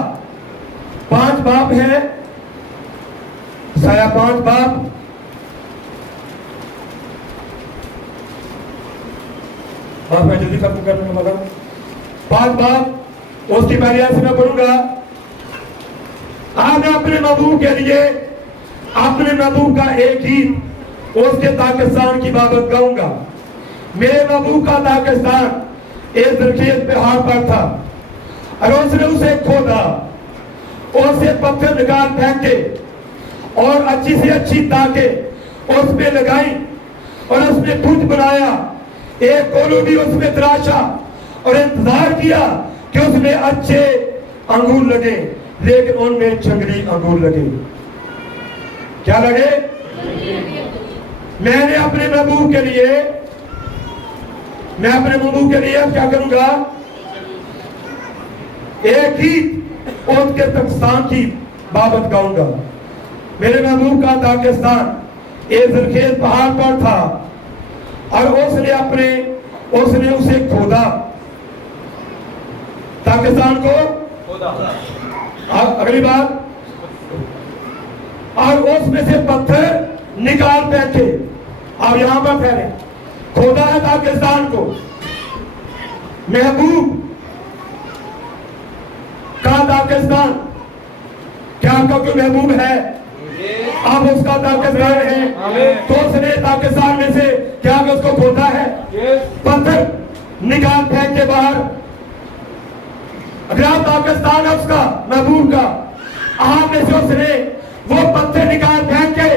5 बाप है, साया 5 बाप, मैं जल्दी खत्म करने लगा। 5 बाप उसकी पहली आयत से मैं पढ़ूंगा। आज अपने महबूब के लिए, अपने महबूब का एक गीत उसके पाकिस्तान की बाबत गाऊंगा। मेरे महबूब का पाकिस्तान एक दरखेज पहाड़ पर था, और उसने उसे खोदा, उसे पत्थर निकाल फेंके और अच्छी से अच्छी ताकें उस पे लगाई, और उसने बुत बनाया, एक कोलू भी उसमें तराशा, और इंतजार किया कि उसमें अच्छे अंगूर लगे, लेकिन उनमें जंगली अंगूर लगे। क्या लगे? मैंने अपने महबूब के लिए, मैं अपने महबूब के लिए क्या करूंगा, एक गीत उसके पाकिस्तान की बाबत गाऊंगा। मेरे महबूब का पाकिस्तान एक जरखेज पहाड़ पर था, और उसने उसे खोदा, पाकिस्तान को खोदा। अगली बात, और उसमें से पत्थर निकाल बैठे। अब यहां पर ठहरे, खोदा है पाकिस्तान को, महबूब का पाकिस्तान, क्या आपका कोई महबूब है? आप उसका पाकिस्तान है, तो उसने पाकिस्तान में से क्या उसको खोदा है, पत्थर निकाल फेंक के बाहर। अगर आप पाकिस्तान है उसका महबूब का, आप में से उसने वो पत्थर निकाल फेंक के,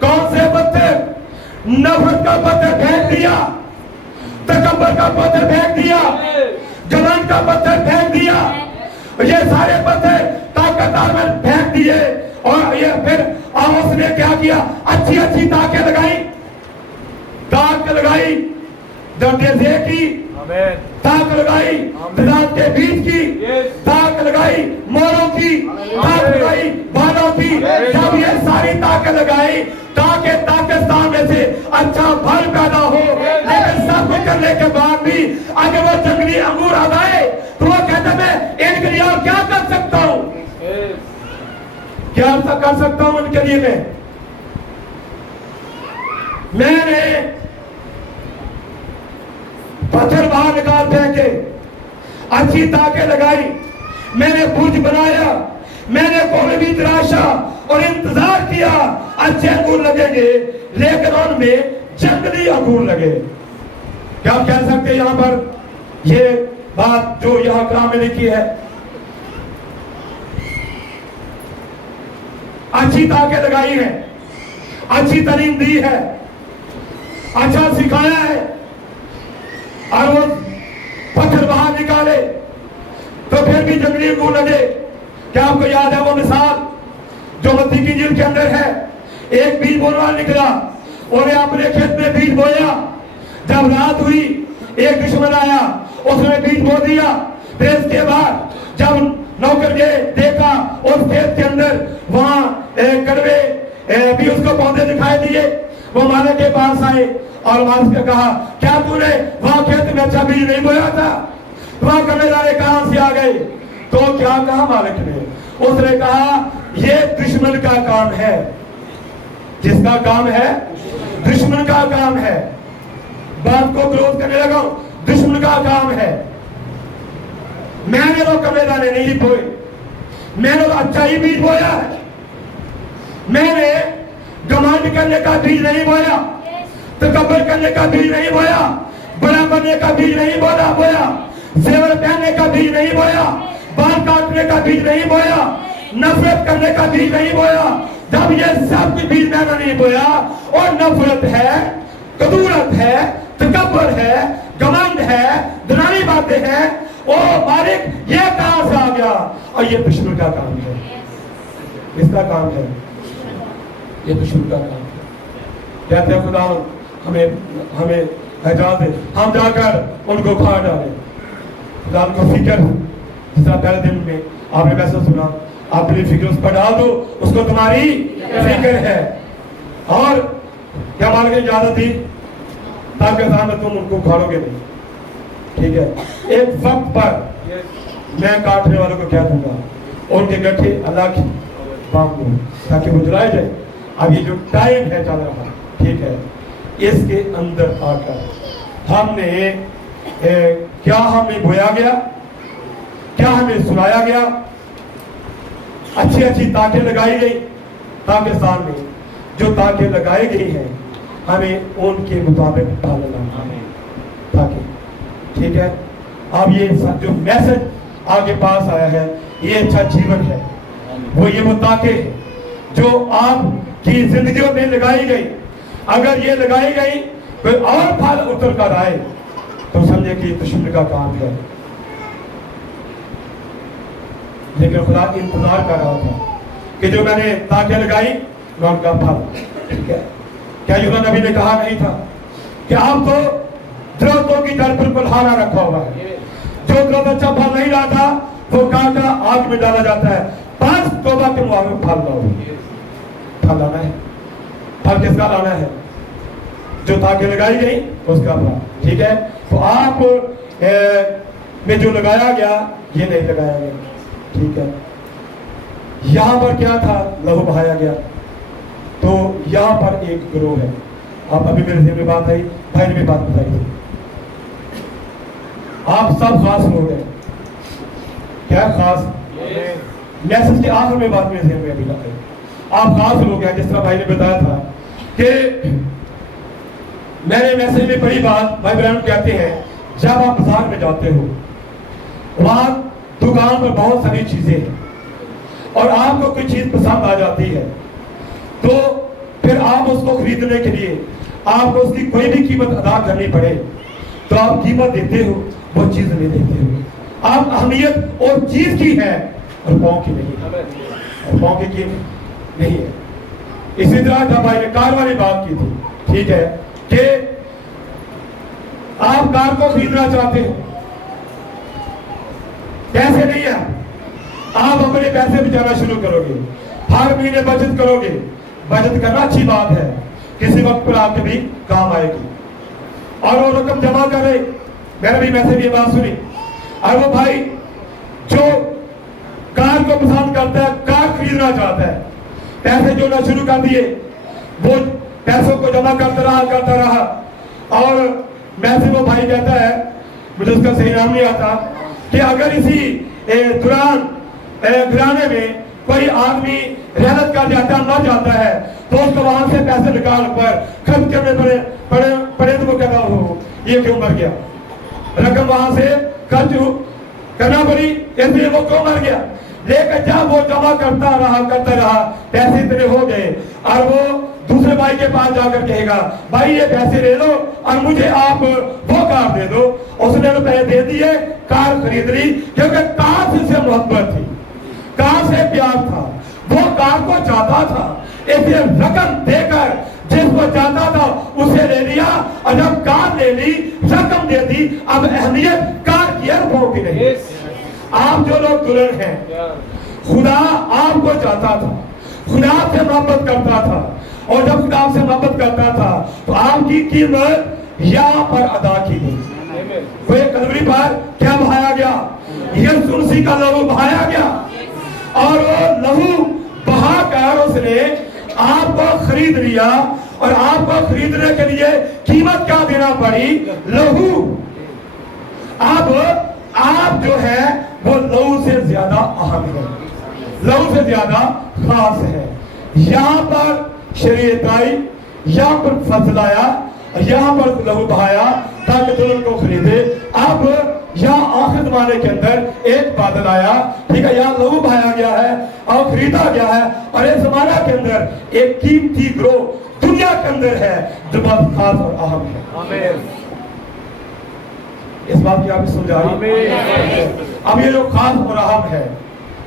कौन से पत्थर? नफरत का पत्थर फेंक दिया, तकब्बर का पत्थर फेंक दिया, जलन का पत्थर फेंक दिया, ये सारे पत्थर ताकतदार में फेंक दिए। और ये फिर उसने क्या किया, अच्छी अच्छी ताकें लगाई, ताक लगाई दरवाजे की, ताक लगाई दराज के बीच की, ताक लगाई मोरों की, ताक लगाई बालों की। जब ये सारी ताकें लगाई ताकि पाकिस्तान में से अच्छा फल पैदा हो, लेकिन सब कुछ करने के बाद भी अगर वो जंगली अंगूर आ जाए तो वो कहते मैं इनके लिए और क्या कर सकता हूं, क्या कर सकता हूं उनके लिए। मैंने पत्थर बाहर निकाल फेंके, अच्छी ताकें लगाई, मैंने बुर्ज बनाया, मैंने कोने भी तराशा और इंतजार किया अच्छे अंगूर लगेंगे, लेकिन उनमें जंगली अंगूर लगे। क्या आप कह सकते हैं यहां पर ये बात जो यहां कलाम में लिखी है? अच्छी ताकें लगाई है, अच्छी तालीम दी है, अच्छा सिखाया है, और वो पत्थर बाहर निकाले तो फिर भी जंगली अंगूर लगे। क्या आपको याद है वो मिसाल जो मत्ती की इंजील के अंदर है? एक बीज बोने वाला निकला, उन्हें अपने खेत में बीज बोया। जब रात हुई एक दुश्मन आया, उसने बीज बो दिया। फिर इसके बाद जब नौकर ने देखा उस खेत के अंदर वहां कड़वे भी उसको पौधे दिखाई दिए। वो मालिक के पास आए और मालिक ने कहा, क्या तूने वहां खेत में अच्छा बीज नहीं बोया था? वहां कड़वेदारे कहां से आ गए? तो क्या कहा मालिक ने? उसने कहा, ये दुश्मन का काम है। जिसका काम है? दुश्मन का काम है। बात को क्रोध करने लगा, दुश्मन का काम है। मैंने तो कड़वेदारे नहीं बोए, मैंने तो अच्छा ही बीज बोया है। मैंने घमंड करने का बीज नहीं बोया, तकब्बुर करने का बीज नहीं बोया, बड़ा बनने का बीज नहीं बोया, जेवर पहनने का बीज नहीं बोया, बाल काटने का बीज नहीं बोया, नफरत करने का बीज नहीं बोया। जब ये सब बीज मैंने नहीं बोया, और नफरत है, कदूरत है, तकब्बुर है, घमंड है, दुनियावी बातें हैं, ओ मालिक ये कहां से आ गया? और ये दुश्मन का काम है। इसका काम है, ये दुश्मन का काम है। कहते हैं खुदा हमें इजाजत दे, हम जाकर उनको खा डालें। खुदा को फिक्र, जिस तरह पहले दिन में आपने मैसेज सुना, अपनी फिक्र उस पर डाल दो, उसको तुम्हारी फिक्र है। और क्या मालिक ने इजाजत दी? ताकि सामने तुम उनको उखाड़ोगे नहीं, ठीक है। एक वक्त पर मैं काटने वालों को क्या दूंगा, उनके गठे अल्लाह की बांध दो ताकि वो जलाए जाए। अब ये जो टाइम है चल रहा, ठीक है, इसके अंदर आकर हमने क्या हमें बोया गया, क्या हमें सुनाया गया, अच्छी अच्छी ताकें लगाई गई, ताकि सामने जो ताकें लगाई गई हैं हमें उनके मुताबिक ढालना है, ताकि, ठीक है। अब ये जो मैसेज आगे पास आया है, ये अच्छा जीवन है, वो ताकें जो आपकी जिंदगियों में लगाई गई, अगर ये लगाई गई कोई और फल उतर कर आए तो समझे कि दुश्मन का काम है। लेकिन खुदा इंतजार कर रहा था कि जो मैंने ताकें लगाई मैं उनका फल, ठीक है। क्या यूदा नबी ने कहा नहीं था कि आप तो द्रोतों की जड़ पर कुल्हाड़ा रखा हुआ है, जो द्रोत अच्छा फल नहीं लाता वो काटा आग में डाला जाता है, 5 तौबा के मुआवजे फल लाओ। फल लाना है, फल किसका लाना है? जो ताकें लगाई गई उसका फल, ठीक है। तो आप में जो लगाया गया ये नहीं लगाया गया, ठीक है। यहां पर क्या था? लहू बहाया गया। तो यहां पर एक गिरोह है। आप अभी मेरे ज़हन में बात आई, भाई ने भी बात बताई थी, आप सब खास लोग हैं। क्या खास? मैसेज के आखिर में बात मेरे ज़हन में अभी बताई, आप खास लोग हैं। जिस तरह भाई ने बताया था कि मैंने मैसेज में पढ़ी बात, भाई ब्रह्म कहते हैं जब आप बाजार में जाते हो, वहां दुकान पर बहुत सारी चीजें हैं और आपको कोई चीज पसंद आ जाती है, तो फिर आप उसको खरीदने के लिए आपको उसकी कोई भी कीमत अदा करनी पड़े तो आप कीमत देते हो, वो चीज ले लेते हो। आप अहमियत और चीज की है और पाँव की नहीं है, और पाँव की नहीं है। इसी तरह जब भाई ने कार वाली बात की थी, ठीक है, कि आप कार को खरीदना चाहते हो, पैसे नहीं है, आप अपने पैसे बचाना शुरू करोगे, हर महीने बचत करोगे। बचत करना अच्छी बात है, किसी वक्त पर आपके भी काम आएगी, और वो रकम जमा कर रहे। मैंने भी मैसेज ये बात सुनी, और वो भाई जो कार को पसंद करता है, कार खरीदना चाहता है, पैसे जोड़ना शुरू कर दिए, वो पैसों को जमा करता रहा, और मैसेज वो भाई कहता है, मुझे उसका सही नाम नहीं आता, कि अगर इसी दौरान घराने में कोई आदमी रहमत कर जाता है, मर जाता है, तो उसको वहां से पैसे निकाल कर खर्च करने पड़े तो वो कहता हो ये क्यों मर गया, रकम वहां से खर्च करना पड़ी, इसलिए वो क्यों मर गया। लेकिन जब वो जमा करता रहा, पैसे इतने हो गए, और वो दूसरे भाई के पास जाकर कहेगा, भाई ये पैसे ले लो और मुझे आप वो कार दे दो। उसने रुपए दे दिए, कार खरीद ली, क्योंकि कार से मोहब्बत थी, कार से प्यार था, वो कार को चाहता था, इसलिए रकम देकर جس کو چاہتا تھا اسے لے لیا، اور جب کار لے لی، رقم دے دی، اب اہمیت کار کی اربوں کی نہیں۔ آپ جو لوگ دلہن ہیں، خدا آپ کو چاہتا تھا، خدا آپ سے محبت کرتا تھا، اور جب خدا آپ سے محبت کرتا تھا تو آپ کی قیمت یہاں پر ادا کی گئی۔ وہ کلوری پر کیا بہایا گیا؟ یسوع مسیح کا لہو بہایا گیا، اور وہ لہو بہا کر اس نے آپ کو خرید لیا، اور آپ کو خریدنے کے لیے قیمت کیا دینا پڑی؟ لہو۔ اب آپ جو ہے وہ لہو سے زیادہ اہم ہے، لہو سے زیادہ خاص ہے۔ یہاں پر شریعت آئی، یہاں پر فضل آیا، یہاں پر لہو بہایا تاکہ دلہن کو خریدے۔ اب یہاں آخر زمانے کے اندر ایک بادل آیا، ٹھیک ہے، یہاں لہو بہایا گیا ہے اور خریدا گیا ہے، اور اس زمانہ کے اندر ایک قیمتی گروہ دنیا کے اندر ہے جو بہت خاص اور اہم ہے۔ آمین۔ اس بات کی آپ سمجھ آ رہی ہے؟ اب یہ جو خاص اور اہم ہے،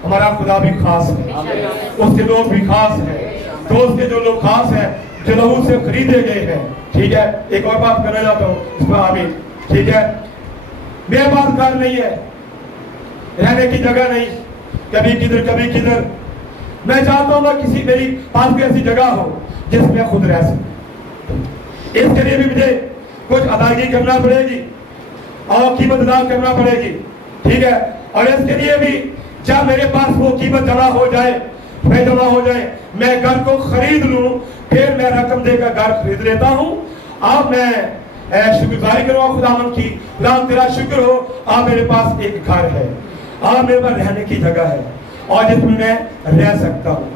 ہمارا خدا بھی خاص ہے، اس کے لوگ بھی خاص ہیں، تو اس کے جو لوگ خاص ہیں جو لہو سے خریدے گئے ہیں، ٹھیک ہے۔ ایک اور بات کرنا چاہتا ہوں اس میں آمین، ٹھیک ہے۔ میرے پاس گھر نہیں ہے، رہنے کی جگہ نہیں، کبھی کدھر کبھی کدھر، میں چاہتا ہوں کہ کسی میری پاس کوئی ایسی جگہ ہو جس میں خود رہ سکوں۔ اس کے لیے بھی مجھے کچھ ادائیگی کرنا پڑے گی اور قیمت ادا کرنا پڑے گی، ٹھیک ہے۔ اور اس کے لیے بھی جب میرے پاس وہ قیمت جمع ہو جائے، جمع ہو جائے، میں گھر کو خرید لوں، پھر میں رقم دے کر گھر خرید لیتا ہوں، اب میں شکرگزاری کروں خداوند کی، خداوند تیرا شکر ہو، اب میرے پاس ایک گھر ہے، اب میرے پاس رہنے کی جگہ ہے، اور جس میں میں رہ سکتا ہوں،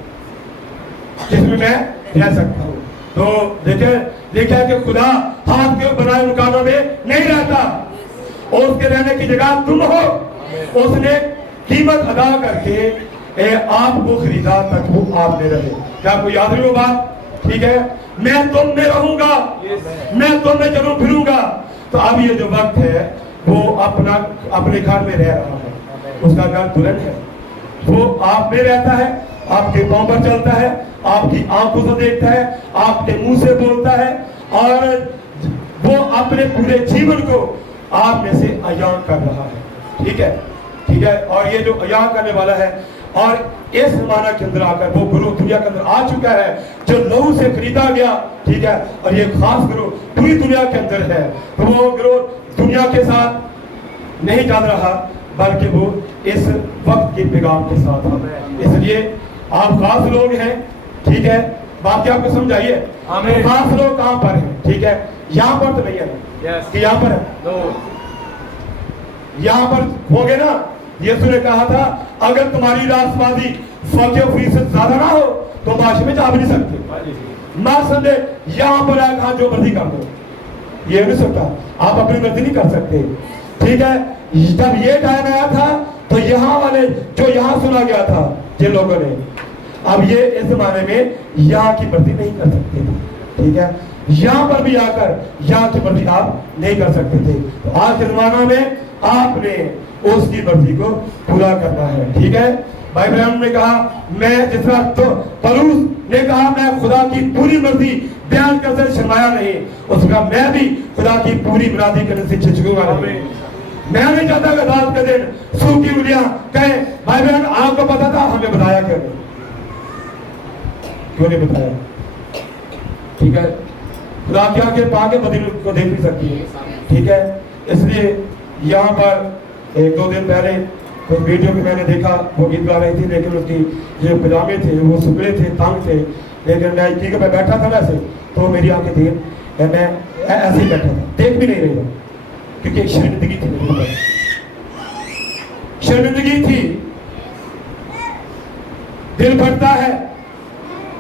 جس میں میں رہ سکتا ہوں۔ تو دیکھیں کہ خدا ہاتھ کے بنائے مکانوں میں نہیں رہتا، اور اس کے رہنے کی جگہ تم ہو۔ اس نے قیمت ادا کر کے آپ کو خریدا تک وہ آپ میں رہے۔ کیا آپ کو یاد رہی وہ بات؟ ٹھیک ہے، میں تم میں رہوں گا، میں تم میں چلوں پھروں گا۔ تو اب یہ جو وقت ہے وہ اپنے گھر میں رہ رہا ہے، اس کا گھر دلہن ہے، وہ آپ میں رہتا ہے، آپ کے پاؤں پر چلتا ہے، آپ کی آنکھوں سے دیکھتا ہے، آپ کے منہ سے بولتا ہے، اور وہ اپنے پورے جیون کو آپ میں سے عیاں کر رہا ہے، ٹھیک ہے، ٹھیک ہے۔ اور یہ جو عیاں کرنے والا ہے، اور اس زمانہ کے اندر آ کر وہ گروہ دنیا کے اندر آ چکا ہے جو لہو سے خریدا گیا، ٹھیک ہے، اور یہ خاص گروہ پوری دنیا کے اندر ہے۔ تو وہ گروہ دنیا کے ساتھ نہیں چل رہا، بلکہ وہ اس وقت کے پیغام کے ساتھ ہے۔ اس لیے آپ خاص لوگ ہیں، ٹھیک ہے، بات کیا آپ کو سمجھائیے؟ خاص لوگ کہاں پر ہیں؟ ٹھیک ہے، یہاں پر تو نہیں ہے کہ یہاں پر ہے، یہاں پر ہو گئے نا۔ یسوع نے کہا تھا اگر تمہاری راست بازی 100% زیادہ نہ ہو تو معاشرے میں جا بھی نہیں سکتے۔ نہ سمجھے یہاں پر آئے کہاں جو مرضی کر دو، یہ نہیں سکتا، آپ اپنی مرضی نہیں کر سکتے، ٹھیک ہے۔ جب یہ ٹائم آیا تھا تو یہاں والے جو یہاں سنا گیا تھا جن لوگوں نے، اب یہ اس زمانے میں یہاں کی مرضی نہیں کر سکتے تھے، ٹھیک ہے، یہاں پر بھی آ کر یہاں کی مرضی آپ نہیں کر سکتے تھے۔ تو آج کے زمانہ میں آپ نے اس کی مرضی کو پورا کرنا ہے، ٹھیک ہے۔ بھائی ابراہیم نے کہا میں جس طرح تو پلوس نے کہا میں خدا کی پوری مرضی بیان کرتے شرمایا نہیں، اس کا میں بھی خدا کی پوری مرادی کرنے سے جھجکوں گا نہیں۔ میں نہیں چاہتا کہ رات کے دن سوکھی انگلیاں کہیں بھائی بہن آپ کو پتا تھا، ہمیں بتایا کیوں نہیں بتایا، ٹھیک ہے۔ خدا کے آگے پا کے بدل کو دیکھ بھی سکتی ہے، ٹھیک ہے۔ اس لیے یہاں پر ایک دو دن پہلے کوئی ویڈیو میں نے دیکھا، وہ گیت گا رہی تھی، لیکن اس کی جو پجامے تھے وہ سکڑے تھے، تنگ تھے، لیکن میں ٹھیک ہے میں بیٹھا تھا ویسے تو میری آنکھیں تھی، میں ایسے ہی بیٹھا تھا، دیکھ بھی نہیں رہی تھا، کیونکہ شرمندگی تھی میرے اوپر، شرمندگی تھی، دل بھرتا ہے،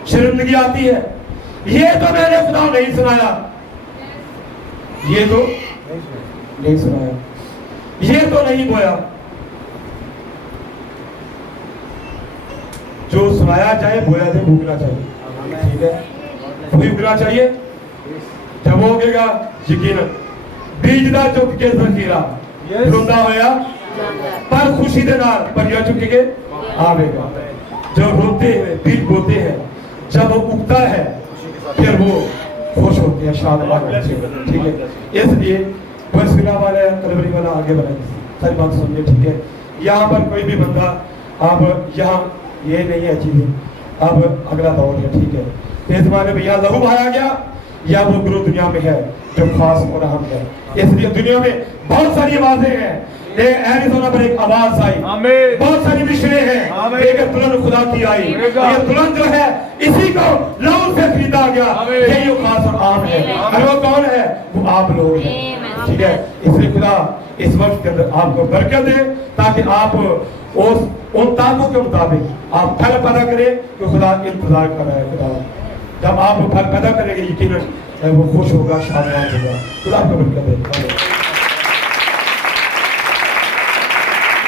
شرمندگی آتی ہے۔ یہ تو میں نے خدا نہیں سنایا، یہ تو نہیں سنایا، یہ تو نہیں بویا، جو سنایا جائے بویا جائے بھوکنا چاہیے، ٹھیک ہے، وہی اگنا چاہیے۔ جب وہ اگے گا یقیناً بیج دا چک کے ذخیرہ روندا ہویا پر خوشی دے نال پریا چک کے آوے گا۔ جو روتے ہیں بیج بوتے ہیں، جب وہ اگتا ہے پھر وہ खुश होते हैं, शादमाद होते हैं, ठीक है। इसलिए बस बिना वाले कलवरी वाला आगे बढ़े, सारी बात सुनिए, ठीक है। यहाँ पर कोई भी बंदा, अब यहाँ ये नहीं है चीजें, अब अगला दौर है, ठीक है। इस जमाने में यहाँ लहू बहाया गया, या वो गुरु दुनिया में है जो खास और अहम है। इसलिए दुनिया में बहुत सारी आवाजें हैं, एरिज़ोना पर एक आवाज आई, बहुत सारी मिशरे हैं, एक दुल्हन खुदा की आई, ये दुल्हन जो है इसी को लहू से खरीदा गया, यही वो खास और आम है। और वो कौन है? वो आप लोग हैं, ठीक है। इसलिए खुदा इस वक्त के अंदर आपको बरकत दे, ताकि आप उन ताकों के मुताबिक आप फल पैदा करें तो खुदा इंतजार कर रहा है। खुदा जब आप फल पैदा करेंगे, यकीनन वो खुश होगा, शानदार होगा। खुदा आपको बरकत दे।